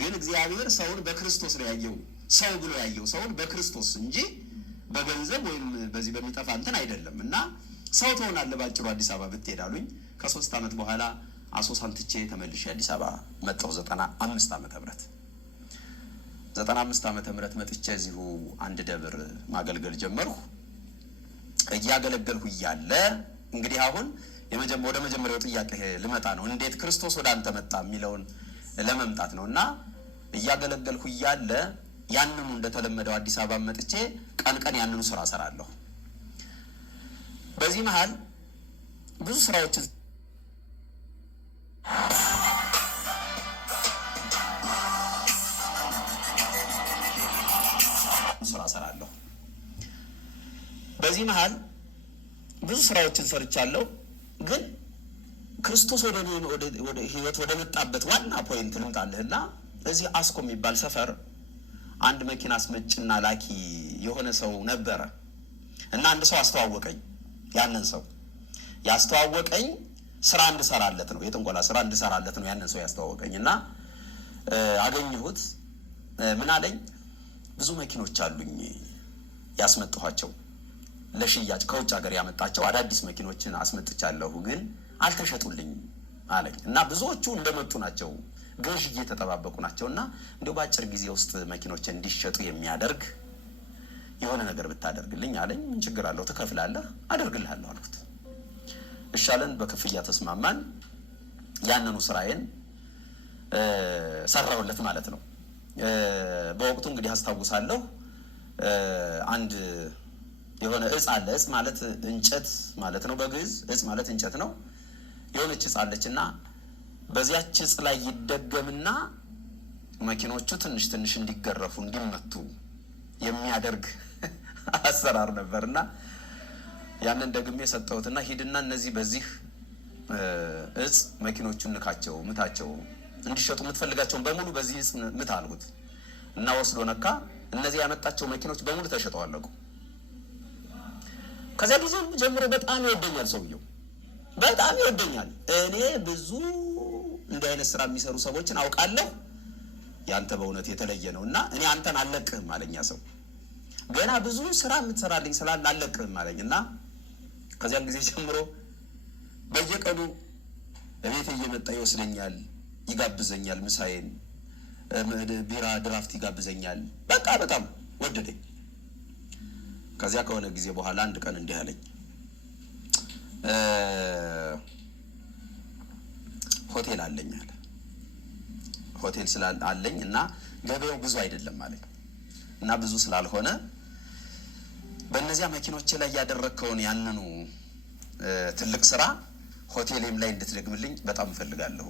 ግን እግዚአብሔር ሰውን በክርስቶስ ነው ያየው። ሰው ብሎ ያየው ሰውን በክርስቶስ እንጂ በገንዘብ ወይም በዚህ በሚጠፋ እንትን አይደለም። እና ሰው ትሆናለህ ባጭሩ አዲስ አበባ ብትሄድ አሉኝ። ከ3 ዓመት በኋላ አሶሳን ትቼ ተመልሼ አዲስ አበባ መጣሁ። 95 ዓመተ ምህረት 95 ዓመተ ምህረት መጥቼ እዚሁ አንድ ደብር ማገልገል ጀመርሁ። እያገለገልኩ እያለ እንግዲህ አሁን ወደ መጀመሪያው ጥያቄ ልመጣ ነው። እንዴት ክርስቶስ ወደ አንተ መጣ የሚለውን ለመምጣት ነው። እና እያገለገልኩ እያለ ያንኑ እንደተለመደው አዲስ አበባ መጥቼ ቀን ያንኑ ስራ ሰራለሁ። በዚህ መሃል ብዙ ስራዎችን በዚህ መሃል ብዙ ስራዎችን ሰርቻለሁ። ግን ክርስቶስ ወደ ህይወት ወደ መጣበት ዋና ፖይንት ልምጣልህና እዚህ አስኮ የሚባል ሰፈር አንድ መኪና አስመጭና ላኪ የሆነ ሰው ነበረ እና አንድ ሰው አስተዋወቀኝ። ያንን ሰው ያስተዋወቀኝ ስራ እንድሰራለት ነው፣ የጥንቆላ ስራ እንድሰራለት ነው ያንን ሰው ያስተዋወቀኝ። እና አገኘሁት። ምን አለኝ? ብዙ መኪኖች አሉኝ ያስመጣኋቸው ለሽያጭ ከውጭ ሀገር ያመጣቸው አዳዲስ መኪኖችን አስመጥቻለሁ፣ ግን አልተሸጡልኝም አለኝ። እና ብዙዎቹ እንደመጡ ናቸው፣ ገዥ እየተጠባበቁ ናቸው። እና እንደው በአጭር ጊዜ ውስጥ መኪኖችን እንዲሸጡ የሚያደርግ የሆነ ነገር ብታደርግልኝ አለኝ። ምን ችግር አለው? ትከፍላለህ? አደርግልሃለሁ አልኩት። እሻለን በክፍያ ተስማማን። ያንኑ ስራዬን ሰራውለት ማለት ነው። በወቅቱ እንግዲህ አስታውሳለሁ አንድ የሆነ እጽ አለ። እጽ ማለት እንጨት ማለት ነው በግዕዝ። እጽ ማለት እንጨት ነው። የሆነች እጽ አለችና በዚያች እጽ ላይ ይደገምና መኪኖቹ ትንሽ ትንሽ እንዲገረፉ እንዲመቱ የሚያደርግ አሰራር ነበርና ያንን ደግሜ የሰጠሁትና ሂድና እነዚህ በዚህ እጽ መኪኖቹን ንካቸው፣ ምታቸው፣ እንዲሸጡ የምትፈልጋቸውን በሙሉ በዚህ እጽ ምታ አልኩት እና ወስዶ ነካ። እነዚህ ያመጣቸው መኪኖች በሙሉ ተሸጠው አለቁ። ከዚያ ጊዜ ጀምሮ በጣም ይወደኛል ሰውየው፣ በጣም ይወደኛል። እኔ ብዙ እንዲህ አይነት ስራ የሚሰሩ ሰዎችን አውቃለሁ፣ ያንተ በእውነት የተለየ ነው እና እኔ አንተን አልለቅህም አለኝ። ሰው ገና ብዙ ስራ የምትሰራልኝ ስላለ አልለቅህም አለኝ እና ከዚያን ጊዜ ጀምሮ በየቀኑ እቤት እየመጣ ይወስደኛል፣ ይጋብዘኛል፣ ምሳዬን፣ ቢራ፣ ድራፍት ይጋብዘኛል። በቃ በጣም ወደደኝ። ከዚያ ከሆነ ጊዜ በኋላ አንድ ቀን እንዲህ አለኝ፣ ሆቴል አለኝ አለ። ሆቴል ስላለኝ እና ገበያው ብዙ አይደለም አለኝ እና ብዙ ስላልሆነ በእነዚያ መኪኖች ላይ ያደረግከውን ያንኑ ትልቅ ስራ ሆቴሌም ላይ እንድትደግምልኝ በጣም እፈልጋለሁ።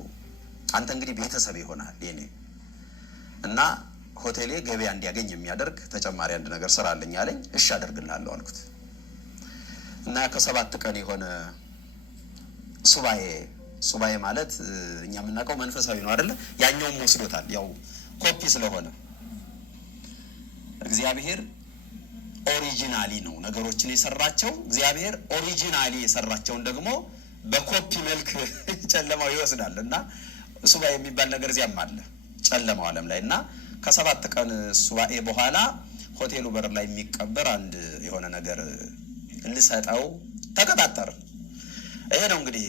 አንተ እንግዲህ ቤተሰብ ይሆናል የኔ እና ሆቴሌ ገበያ እንዲያገኝ የሚያደርግ ተጨማሪ አንድ ነገር ስራ አለኝ አለኝ። እሺ አደርግልሃለሁ አልኩት እና ከ7 ቀን የሆነ ሱባኤ ማለት እኛ የምናውቀው መንፈሳዊ ነው አይደለ? ያኛውም ወስዶታል፣ ያው ኮፒ ስለሆነ። እግዚአብሔር ኦሪጂናሊ ነው ነገሮችን የሰራቸው። እግዚአብሔር ኦሪጂናሊ የሰራቸውን ደግሞ በኮፒ መልክ ጨለማው ይወስዳል እና ሱባኤ የሚባል ነገር እዚያም አለ ጨለማው ዓለም ላይ እና ከ7 ቀን ሱባኤ በኋላ ሆቴሉ በር ላይ የሚቀበር አንድ የሆነ ነገር ልሰጠው ተቀጣጠር። ይሄ ነው እንግዲህ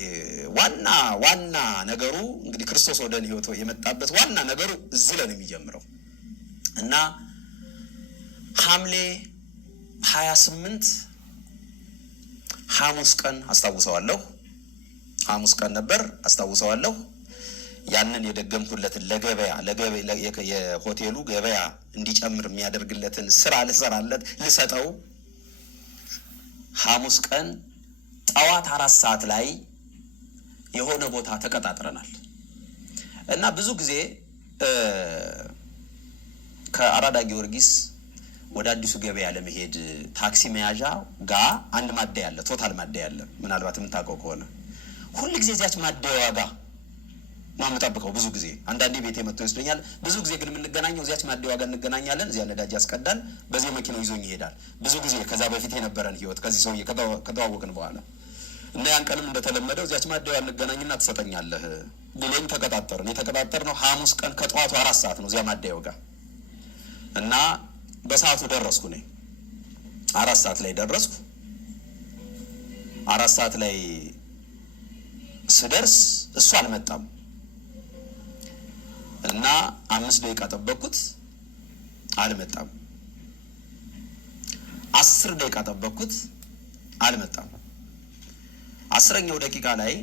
ዋና ነገሩ። እንግዲህ ክርስቶስ ወደ እኔ ህይወት የመጣበት ዋና ነገሩ እዚህ ላይ ነው የሚጀምረው እና ሐምሌ 28 ሐሙስ ቀን አስታውሰዋለሁ። ሐሙስ ቀን ነበር አስታውሰዋለሁ። ያንን የደገምኩለትን ለገበያ የሆቴሉ ገበያ እንዲጨምር የሚያደርግለትን ስራ ልሰጠው ሐሙስ ቀን ጠዋት 4 ሰዓት ላይ የሆነ ቦታ ተቀጣጥረናል እና ብዙ ጊዜ ከአራዳ ጊዮርጊስ ወደ አዲሱ ገበያ ለመሄድ ታክሲ መያዣ ጋር አንድ ማደያ አለ፣ ቶታል ማደያ አለ። ምናልባት የምታውቀው ከሆነ ሁሉ ጊዜ እዚያች ማደያዋ ጋር ነው የምጠብቀው። ብዙ ጊዜ አንዳንዴ ቤቴ መጥቶ ይወስደኛል። ብዙ ጊዜ ግን የምንገናኘው እዚያች ማደያዋ ጋር እንገናኛለን። እዚያ ነዳጅ ያስቀዳል፣ በዚህ መኪናው ይዞኝ ይሄዳል። ብዙ ጊዜ ከዛ በፊት የነበረን ህይወት ከዚህ ሰውዬ ከተዋወቅን በኋላ እና ያን ቀንም እንደተለመደው እዚያች ማደያዋ እንገናኝና ትሰጠኛለህ ብሎኝ ተቀጣጠርን። የተቀጣጠርነው ሐሙስ ቀን ከጠዋቱ 4 ሰዓት ነው እዚያ ማደያው ጋር እና በሰዓቱ ደረስኩ። እኔ 4 ሰዓት ላይ ደረስኩ። 4 ሰዓት ላይ ስደርስ እሱ አልመጣም እና 5 ደቂቃ ጠበቅኩት፣ አልመጣም። 10 ደቂቃ ጠበቅኩት፣ አልመጣም። 10ኛው ደቂቃ ላይ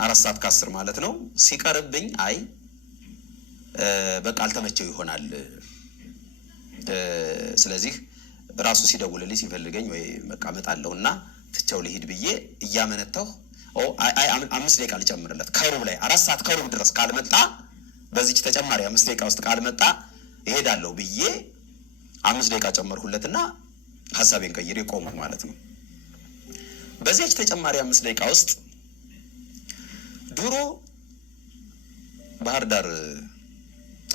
4 ሰዓት ከ10 ማለት ነው ሲቀርብኝ፣ አይ በቃ አልተመቸው ይሆናል፣ ስለዚህ ራሱ ሲደውልልኝ ሲፈልገኝ ወይ በቃ እመጣለሁና ትቼው ልሂድ ብዬ እያመነታሁ 5 ደቂቃ ልጨምርለት ከሩብ ላይ 4 ሰዓት ከሩብ ድረስ ካልመጣ በዚች ተጨማሪ 5 ደቂቃ ውስጥ ካልመጣ እሄዳለሁ ብዬ 5 ደቂቃ ጨመርኩለትና ሐሳቤን ቀይሬ ቆምኩ ማለት ነው። በዚያች ተጨማሪ 5 ደቂቃ ውስጥ ድሮ ባህር ዳር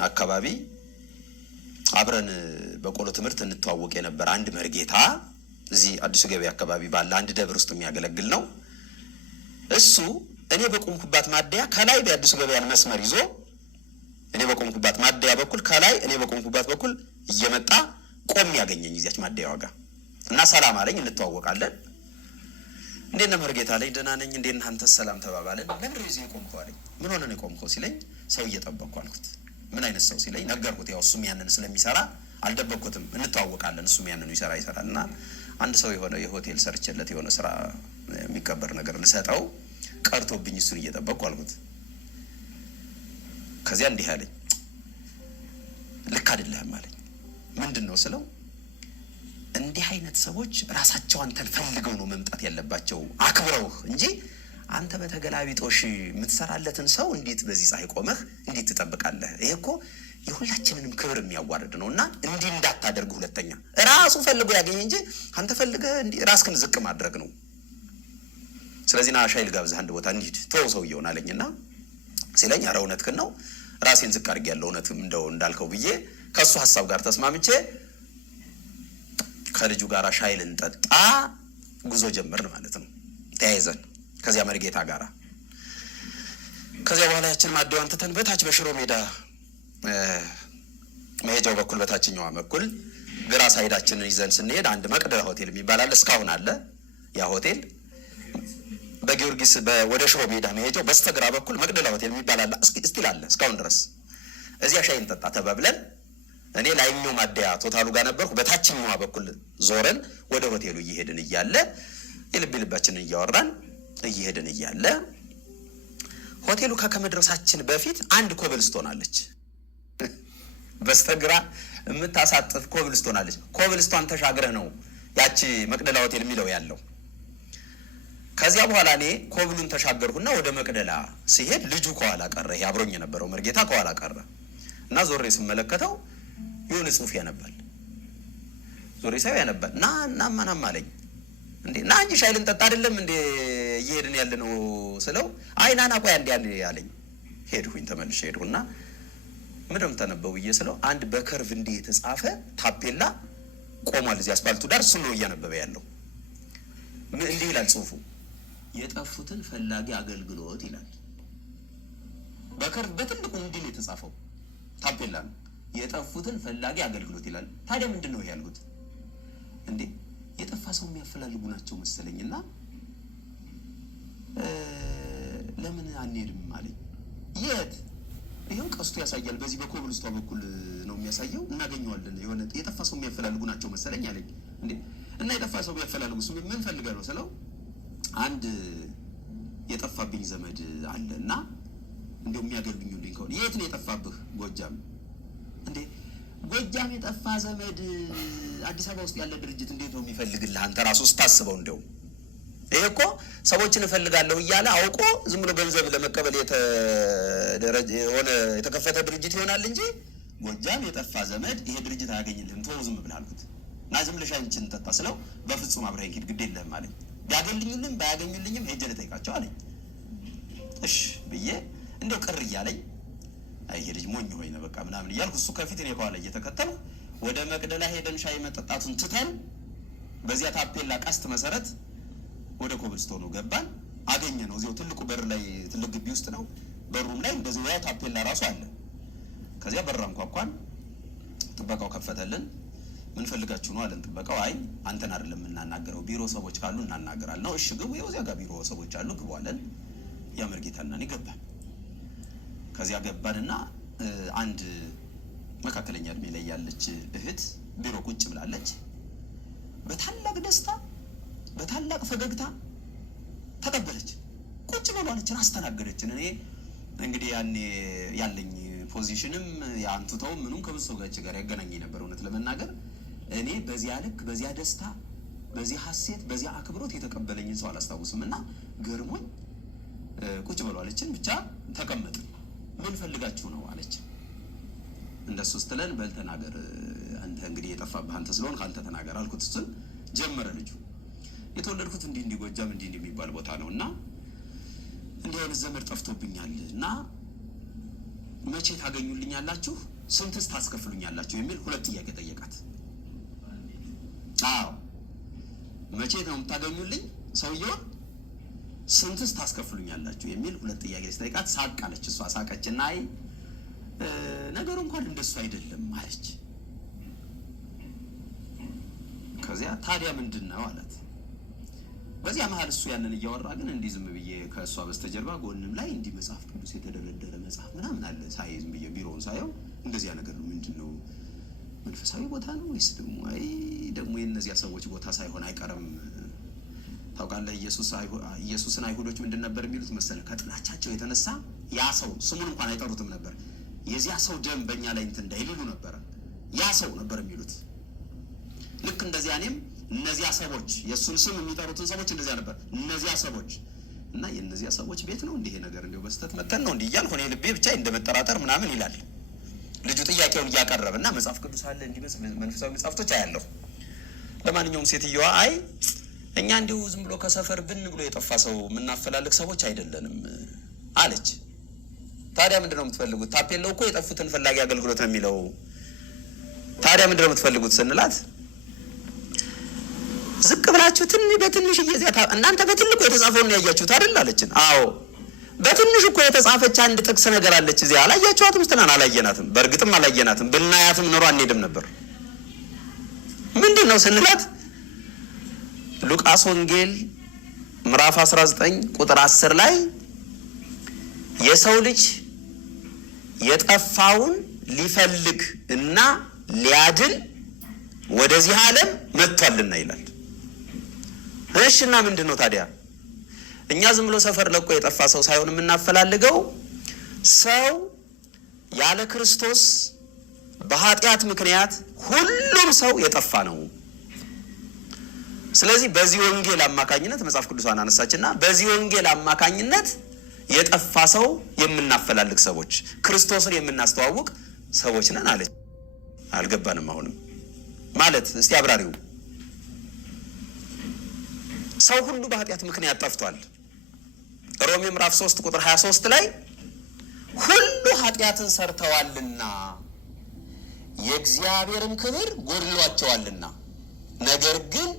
አካባቢ አብረን በቆሎ ትምህርት እንተዋወቅ የነበር አንድ መርጌታ እዚህ አዲሱ ገበያ አካባቢ ባለ አንድ ደብር ውስጥ የሚያገለግል ነው። እሱ እኔ በቆምኩባት ማደያ ከላይ በአዲሱ ገበያን መስመር ይዞ እኔ በቆምኩባት ማደያ በኩል ከላይ እኔ በቆምኩባት በኩል እየመጣ ቆም ያገኘኝ እዚያች ማደያዋ ጋር እና ሰላም አለኝ። እንተዋወቃለን። እንዴት ነህ መርጌታ አለኝ። ደህና ነኝ። እንዴት ነህ አንተ? ሰላም ተባባልን። ለምን እዚህ ቆምከው አለኝ። ምን ሆነ ነው የቆምከው ሲለኝ ሰው እየጠበቅኩ አልኩት። ምን አይነት ሰው ሲለኝ ነገርኩት። ያው እሱም ያንን ስለሚሰራ አልደበቅኩትም። እንተዋወቃለን። እሱም ያንኑ ይሰራል እና አንድ ሰው የሆነ የሆቴል ሰርቼለት የሆነ ስራ የሚከበር ነገር ልሰጠው ቀርቶብኝ እሱን እየጠበቅኩ አልኩት። ከዚያ እንዲህ አለኝ፣ ልክ አይደለህም አለኝ። ምንድን ነው ስለው እንዲህ አይነት ሰዎች ራሳቸው አንተን ፈልገው ነው መምጣት ያለባቸው አክብረውህ እንጂ አንተ በተገላቢጦሽ የምትሰራለትን ሰው እንዴት በዚህ ፀሐይ ቆመህ እንዴት ትጠብቃለህ? ይሄ እኮ የሁላችንንም ክብር የሚያዋርድ ነው እና እንዲህ እንዳታደርግ። ሁለተኛ ራሱ ፈልጎ ያገኘ እንጂ አንተ ፈልገህ ራስህን ዝቅ ማድረግ ነው። ስለዚህ ና ሻይ ልጋብዝህ አንድ ቦታ እንሂድ ተወው ሰውየውን አለኝና ሲለኝ ኧረ እውነትህን ነው ራሴን ዝቅ አድርጌያለሁ እውነትም እንደው እንዳልከው ብዬ ከእሱ ሀሳብ ጋር ተስማምቼ ከልጁ ጋር ሻይ ልንጠጣ ጉዞ ጀመርን ማለት ነው ተያይዘን ከዚያ መርጌታ ጋር። ከዚያ በኋላ ያችን ማደዋን ትተን በታች በሽሮ ሜዳ መሄጃው በኩል በታችኛዋ በኩል ግራ ሳይዳችንን ይዘን ስንሄድ አንድ መቅደላ ሆቴል የሚባል አለ። እስካሁን አለ ያ ሆቴል። በጊዮርጊስ ወደ ሽሮ ሜዳ መሄጃው በስተግራ በኩል መቅደላ ሆቴል የሚባል አለ። እስቲል አለ እስካሁን ድረስ። እዚያ ሻይ እንጠጣ ተባብለን እኔ ላይኛው ማደያ ቶታሉ ጋር ነበርኩ። በታችኛዋ በኩል ዞረን ወደ ሆቴሉ እየሄድን እያለ የልብ ልባችንን እያወራን እየሄድን እያለ ሆቴሉ ከመድረሳችን በፊት አንድ ኮብልስቶን አለች። በስተግራ የምታሳጥፍ ኮብልስቶን አለች። ኮብልስቶን ተሻግረህ ነው ያቺ መቅደላ ሆቴል የሚለው ያለው። ከዚያ በኋላ እኔ ኮብሉን ተሻገርኩና ወደ መቅደላ ሲሄድ ልጁ ከኋላ ቀረ። ይሄ አብሮኝ የነበረው መርጌታ ከኋላ ቀረ እና ዞሬ ስመለከተው የሆነ ጽሑፍ ያነባል። ዞሬ ሳይው ያነባል። ናማናም አለኝ። እንዴ ና እንጂ ሻይ ልንጠጣ አይደለም እንዴ እየሄድን ያለ ነው ስለው አይ ናና ቆይ አንዴ አለኝ። ሄድኩኝ ተመልሼ ሄድኩና ምንም ተነበው ብዬ ስለው አንድ በከርቭ እንዲህ የተጻፈ ታፔላ ቆሟል እዚህ አስፋልቱ ዳር። እሱ ነው እያነበበ ያለው። እንዲህ ይላል ጽሑፉ፣ የጠፉትን ፈላጊ አገልግሎት ይላል። በከርቭ በትልቁ እንዲህ ነው የተጻፈው። ታፔላ ነው የጠፉትን ፈላጊ አገልግሎት ይላል። ታዲያ ምንድን ነው ይሄ ያልኩት። እንዴ የጠፋ ሰው የሚያፈላልጉ ናቸው መሰለኝና ለምን አንሄድም አለኝ። የት? ይሄው ቀስቱ ያሳያል። በዚህ በኮብልስቷ በኩል ነው የሚያሳየው። እናገኘዋለን። የሆነ የጠፋ ሰው የሚያፈላልጉ ናቸው መሰለኝ አለኝ። እንዴ እና የጠፋ ሰው የሚያፈላልጉ እሱ ምን ፈልገህ ነው ስለው አንድ የጠፋብኝ ዘመድ አለ እና እንደው የሚያገልግኙልኝ ከሆነ። የት ነው የጠፋብህ? ጎጃም። እንዴ ጎጃም የጠፋ ዘመድ አዲስ አበባ ውስጥ ያለ ድርጅት እንዴት ነው የሚፈልግልህ አንተ ራሱ ስታስበው? እንደው ይሄ እኮ ሰዎችን እፈልጋለሁ እያለ አውቆ ዝም ብሎ ገንዘብ ለመቀበል የሆነ የተከፈተ ድርጅት ይሆናል እንጂ ጎጃም የጠፋ ዘመድ ይሄ ድርጅት አያገኝልህም። ተወው ዝም ብለህ አልኩት። እና ዝም ብለሽ አንቺን ጠጣ ስለው በፍጹም አብረኸኝ ሂድ ግድ የለህም አለኝ። ቢያገኙልኝም ባያገኙልኝም ሄጄ ልጠይቃቸው አለኝ። እሺ ብዬ እንደው ቅር እያለኝ ይሄ ልጅ ሞኝ ሆይ ነው በቃ ምናምን እያልኩ እሱ ከፊት እኔ ከኋላ እየተከተልኩ ወደ መቅደላ ሄደን ሻይ መጠጣቱን ትተን በዚያ ታፔላ ቀስት መሰረት ወደ ኮብልስቶኑ ገባን። አገኘ ነው እዚያው ትልቁ በር ላይ ትልቅ ግቢ ውስጥ ነው። በሩም ላይ እንደዚህ ያው ታፔላ ራሱ አለ። ከዚያ በር አንኳኳን። ጥበቃው ከፈተልን። ምን ፈልጋችሁ ነው አለን። ጥበቃው አይ አንተን አይደለም የምናናገረው ቢሮ ሰዎች ካሉ እናናገራለን ነው። እሺ ግቡ፣ ይኸው እዚያ ጋር ቢሮ ሰዎች አሉ ግቡ አለን። ያ መርጌታና እኔ ገባን። ከዚያ ገባንና አንድ መካከለኛ እድሜ ላይ ያለች እህት ቢሮ ቁጭ ብላለች። በታላቅ ደስታ በታላቅ ፈገግታ ተቀበለች። ቁጭ ብላለችን፣ አስተናገደችን። እኔ እንግዲህ ያኔ ያለኝ ፖዚሽንም ያንቱተው ምኑም ከብዙ ሰዎች ጋር ያገናኘኝ ነበር። እውነት ለመናገር እኔ በዚያ ልክ በዚያ ደስታ በዚያ ሐሴት በዚያ አክብሮት የተቀበለኝን ሰው አላስታውስም እና ገርሞኝ ቁጭ ብላለችን። ብቻ ተቀመጥን። ምን ፈልጋችሁ ነው አለች። እንደሱ ስትለን በል ተናገር አንተ እንግዲህ የጠፋብህ አንተ ስለሆንክ አንተ ተናገር አልኩት። እሱን ጀመረ ልጁ። የተወለድኩት እንዲህ ጎጃም እንዲህ የሚባል ቦታ ነውና እንዲህ አይነት ዘመድ ጠፍቶብኛል እና መቼ ታገኙልኛላችሁ ስንትስ ታስከፍሉኛላችሁ የሚል ሁለት ጥያቄ ጠየቃት። አዎ መቼ ነው የምታገኙልኝ ሰውየውን ስንትስ ታስከፍሉኛላችሁ የሚል ሁለት ጥያቄ ጠየቃት። ሳቃለች። እሷ ሳቀችና አይ ነገሩ እንኳን እንደሱ አይደለም አለች። ከዚያ ታዲያ ምንድነው አላት። በዚያ መሀል እሱ ያንን እያወራ ግን እንዲህ ዝም ብዬ ከእሷ በስተጀርባ ጎንም ላይ እንዲህ መጽሐፍ ቅዱስ የተደረደረ መጽሐፍ ምናምን አለ። ሳይ ዝም ብዬ ቢሮውን ሳየው እንደዚያ ነገር ነው። ምንድነው መንፈሳዊ ቦታ ነው ወይስ ደግሞ አይ ደግሞ የእነዚያ ሰዎች ቦታ ሳይሆን አይቀርም። ታውቃለህ ኢየሱስን አይሁዶች ምንድን ነበር የሚሉት መሰለህ? ከጥላቻቸው የተነሳ ያ ሰው ስሙን እንኳን አይጠሩትም ነበር። የዚያ ሰው ደም በእኛ ላይ እንትን እንዳይልሉ ነበር ያ ሰው ነበር የሚሉት። ልክ እንደዚያ እኔም እነዚያ ሰዎች የእሱን ስም የሚጠሩትን ሰዎች እንደዚያ ነበር እነዚያ ሰዎች እና የእነዚያ ሰዎች ቤት ነው እንዲህ ነገር እንደው በስተት መተን ነው እንዲህ እያልኩ እኔ ልቤ ብቻ እንደመጠራጠር ምናምን ይላል ልጁ ጥያቄውን እያቀረበና መጽሐፍ ቅዱስ አለ እንዲህ መንፈሳዊ መጽሐፍቶች አያለሁ። ለማንኛውም ሴትዮዋ አይ እኛ እንዲሁ ዝም ብሎ ከሰፈር ብን ብሎ የጠፋ ሰው የምናፈላልግ ሰዎች አይደለንም አለች። ታዲያ ምንድነው የምትፈልጉት? ታፔላው እኮ የጠፉትን ፈላጊ አገልግሎት ነው የሚለው። ታዲያ ምንድነው የምትፈልጉት ስንላት ዝቅ ብላችሁ በትንሽ እየዚያ እናንተ በትልቁ የተጻፈውን ነው ያያችሁት አይደል አለችን። አዎ በትንሽ እኮ የተጻፈች አንድ ጥቅስ ነገር አለች እዚያ አላያችኋትም ስትለን አላየናትም። በእርግጥም አላየናትም። ብናያትም ኖሮ አንሄድም ነበር። ምንድነው ስንላት ሉቃስ ወንጌል ምዕራፍ 19 ቁጥር 10 ላይ የሰው ልጅ የጠፋውን ሊፈልግ እና ሊያድን ወደዚህ ዓለም መጥቷልና ይላል። እሺና ምንድነው ታዲያ? እኛ ዝም ብሎ ሰፈር ለቆ የጠፋ ሰው ሳይሆን የምናፈላልገው ሰው ያለ ክርስቶስ በኃጢአት ምክንያት ሁሉም ሰው የጠፋ ነው። ስለዚህ በዚህ ወንጌል አማካኝነት መጽሐፍ ቅዱሳን አነሳችና በዚህ ወንጌል አማካኝነት የጠፋ ሰው የምናፈላልግ ሰዎች ክርስቶስን የምናስተዋውቅ ሰዎች ነን አለች። አልገባንም አሁንም ማለት እስቲ አብራሪው። ሰው ሁሉ በኃጢአት ምክንያት ጠፍቷል። ሮሜ ምዕራፍ 3 ቁጥር 23 ላይ ሁሉ ኃጢአትን ሰርተዋልና የእግዚአብሔርን ክብር ጎድሏቸዋልና ነገር ግን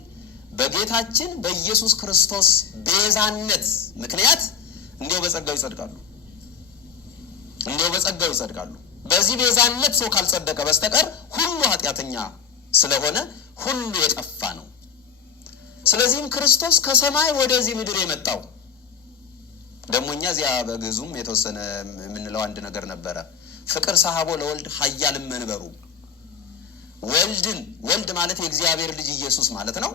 በጌታችን በኢየሱስ ክርስቶስ ቤዛነት ምክንያት እንዲያው በጸጋው ይጸድቃሉ። እንዲያው በጸጋው ይጸድቃሉ። በዚህ ቤዛነት ሰው ካልጸደቀ በስተቀር ሁሉ ኃጢአተኛ ስለሆነ ሁሉ የጠፋ ነው። ስለዚህም ክርስቶስ ከሰማይ ወደዚህ ምድር የመጣው ደሞኛ እዚያ በግዙም የተወሰነ የምንለው አንድ ነገር ነበረ። ፍቅር ሰሃቦ ለወልድ ኃያል መንበሩ ወልድ ማለት የእግዚአብሔር ልጅ ኢየሱስ ማለት ነው።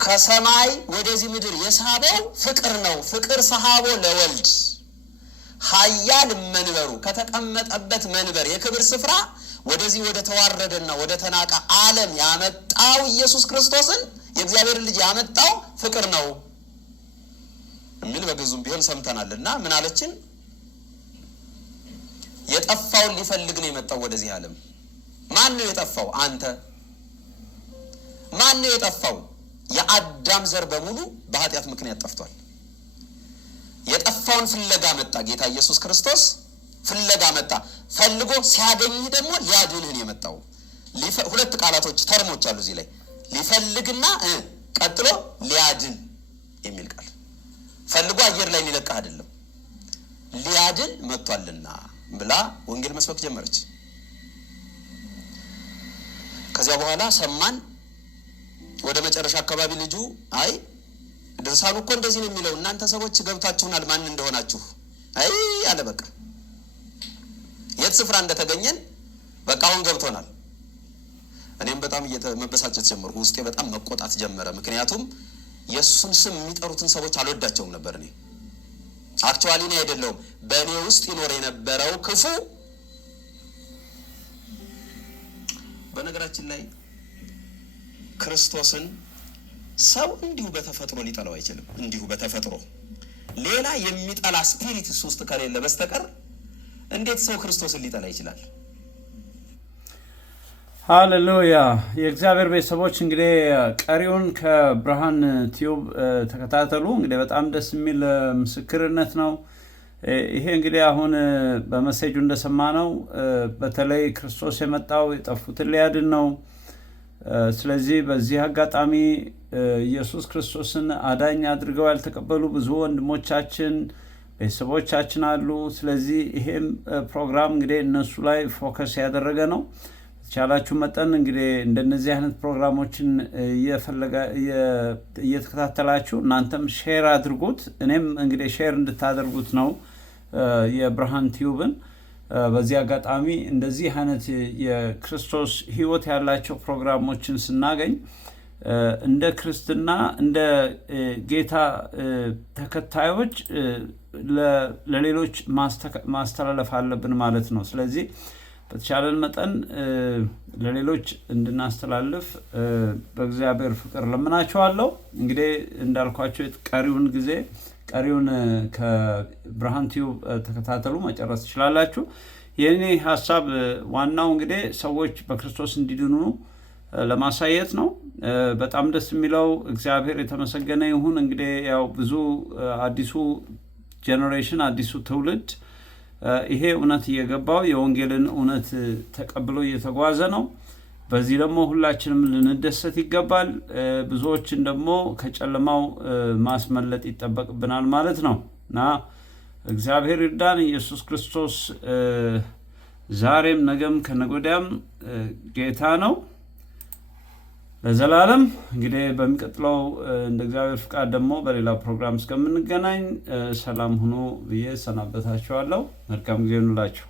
ከሰማይ ወደዚህ ምድር የሳበው ፍቅር ነው። ፍቅር ሰሃቦ ለወልድ ኃያል መንበሩ ከተቀመጠበት መንበር የክብር ስፍራ ወደዚህ ወደ ተዋረደና ወደ ተናቀ ዓለም ያመጣው ኢየሱስ ክርስቶስን የእግዚአብሔር ልጅ ያመጣው ፍቅር ነው የሚል በግዙም ቢሆን ሰምተናልና ምን አለችን? የጠፋውን ሊፈልግ ነው የመጣው ወደዚህ ዓለም። ማን ነው የጠፋው? አንተ። ማን ነው የጠፋው? የአዳም ዘር በሙሉ በኃጢአት ምክንያት ጠፍቷል። የጠፋውን ፍለጋ መጣ ጌታ ኢየሱስ ክርስቶስ ፍለጋ መጣ። ፈልጎ ሲያገኝህ ደግሞ ሊያድንህ ነው የመጣው። ሁለት ቃላቶች ተርሞች አሉ እዚህ ላይ ሊፈልግና ቀጥሎ ሊያድን የሚል ቃል። ፈልጎ አየር ላይ ሊለቅህ አይደለም፣ ሊያድን መጥቷልና ብላ ወንጌል መስበክ ጀመረች። ከዚያ በኋላ ሰማን። ወደ መጨረሻ አካባቢ ልጁ አይ ድርሳኑ እኮ እንደዚህ ነው የሚለው እናንተ ሰዎች ገብታችሁናል ማን እንደሆናችሁ አይ አለ። በቃ የት ስፍራ እንደተገኘን በቃ አሁን ገብቶናል። እኔም በጣም መበሳጨት ጀመርኩ። ውስጤ በጣም መቆጣት ጀመረ። ምክንያቱም የሱን ስም የሚጠሩትን ሰዎች አልወዳቸውም ነበር። እኔ አክቹአሊ እኔ አይደለሁም በእኔ ውስጥ ይኖር የነበረው ክፉ። በነገራችን ላይ ክርስቶስን ሰው እንዲሁ በተፈጥሮ ሊጠላው አይችልም። እንዲሁ በተፈጥሮ ሌላ የሚጠላ ስፒሪት ውስጥ ከሌለ በስተቀር እንዴት ሰው ክርስቶስን ሊጠላ ይችላል? ሃሌሉያ። የእግዚአብሔር ቤተሰቦች እንግዲህ ቀሪውን ከብርሃን ቲዩብ ተከታተሉ። እንግዲህ በጣም ደስ የሚል ምስክርነት ነው ይሄ። እንግዲህ አሁን በመሴጁ እንደሰማነው በተለይ ክርስቶስ የመጣው የጠፉትን ሊያድን ነው። ስለዚህ በዚህ አጋጣሚ ኢየሱስ ክርስቶስን አዳኝ አድርገው ያልተቀበሉ ብዙ ወንድሞቻችን ቤተሰቦቻችን አሉ። ስለዚህ ይሄም ፕሮግራም እንግዲህ እነሱ ላይ ፎከስ ያደረገ ነው። ቻላችሁ መጠን እንግዲህ እንደነዚህ አይነት ፕሮግራሞችን እየተከታተላችሁ እናንተም ሼር አድርጉት። እኔም እንግዲህ ሼር እንድታደርጉት ነው የብርሃን ቲዩብን። በዚህ አጋጣሚ እንደዚህ አይነት የክርስቶስ ሕይወት ያላቸው ፕሮግራሞችን ስናገኝ እንደ ክርስትና እንደ ጌታ ተከታዮች ለሌሎች ማስተላለፍ አለብን ማለት ነው። ስለዚህ በተቻለን መጠን ለሌሎች እንድናስተላልፍ በእግዚአብሔር ፍቅር ለምናችኋለሁ። እንግዲህ እንዳልኳቸው ቀሪውን ከብርሃን ቲዩብ ተከታተሉ፣ መጨረስ ትችላላችሁ። የኔ ሀሳብ ዋናው እንግዲህ ሰዎች በክርስቶስ እንዲድኑ ለማሳየት ነው። በጣም ደስ የሚለው እግዚአብሔር የተመሰገነ ይሁን። እንግዲህ ያው ብዙ አዲሱ ጄኔሬሽን አዲሱ ትውልድ ይሄ እውነት እየገባው የወንጌልን እውነት ተቀብሎ እየተጓዘ ነው። በዚህ ደግሞ ሁላችንም ልንደሰት ይገባል። ብዙዎችን ደግሞ ከጨለማው ማስመለጥ ይጠበቅብናል ማለት ነው እና እግዚአብሔር ይርዳን። ኢየሱስ ክርስቶስ ዛሬም ነገም ከነገ ወዲያም ጌታ ነው ለዘላለም። እንግዲህ በሚቀጥለው እንደ እግዚአብሔር ፍቃድ ደግሞ በሌላ ፕሮግራም እስከምንገናኝ ሰላም ሁኑ ብዬ ሰናበታችኋለሁ። መልካም ጊዜ ይሁንላችሁ።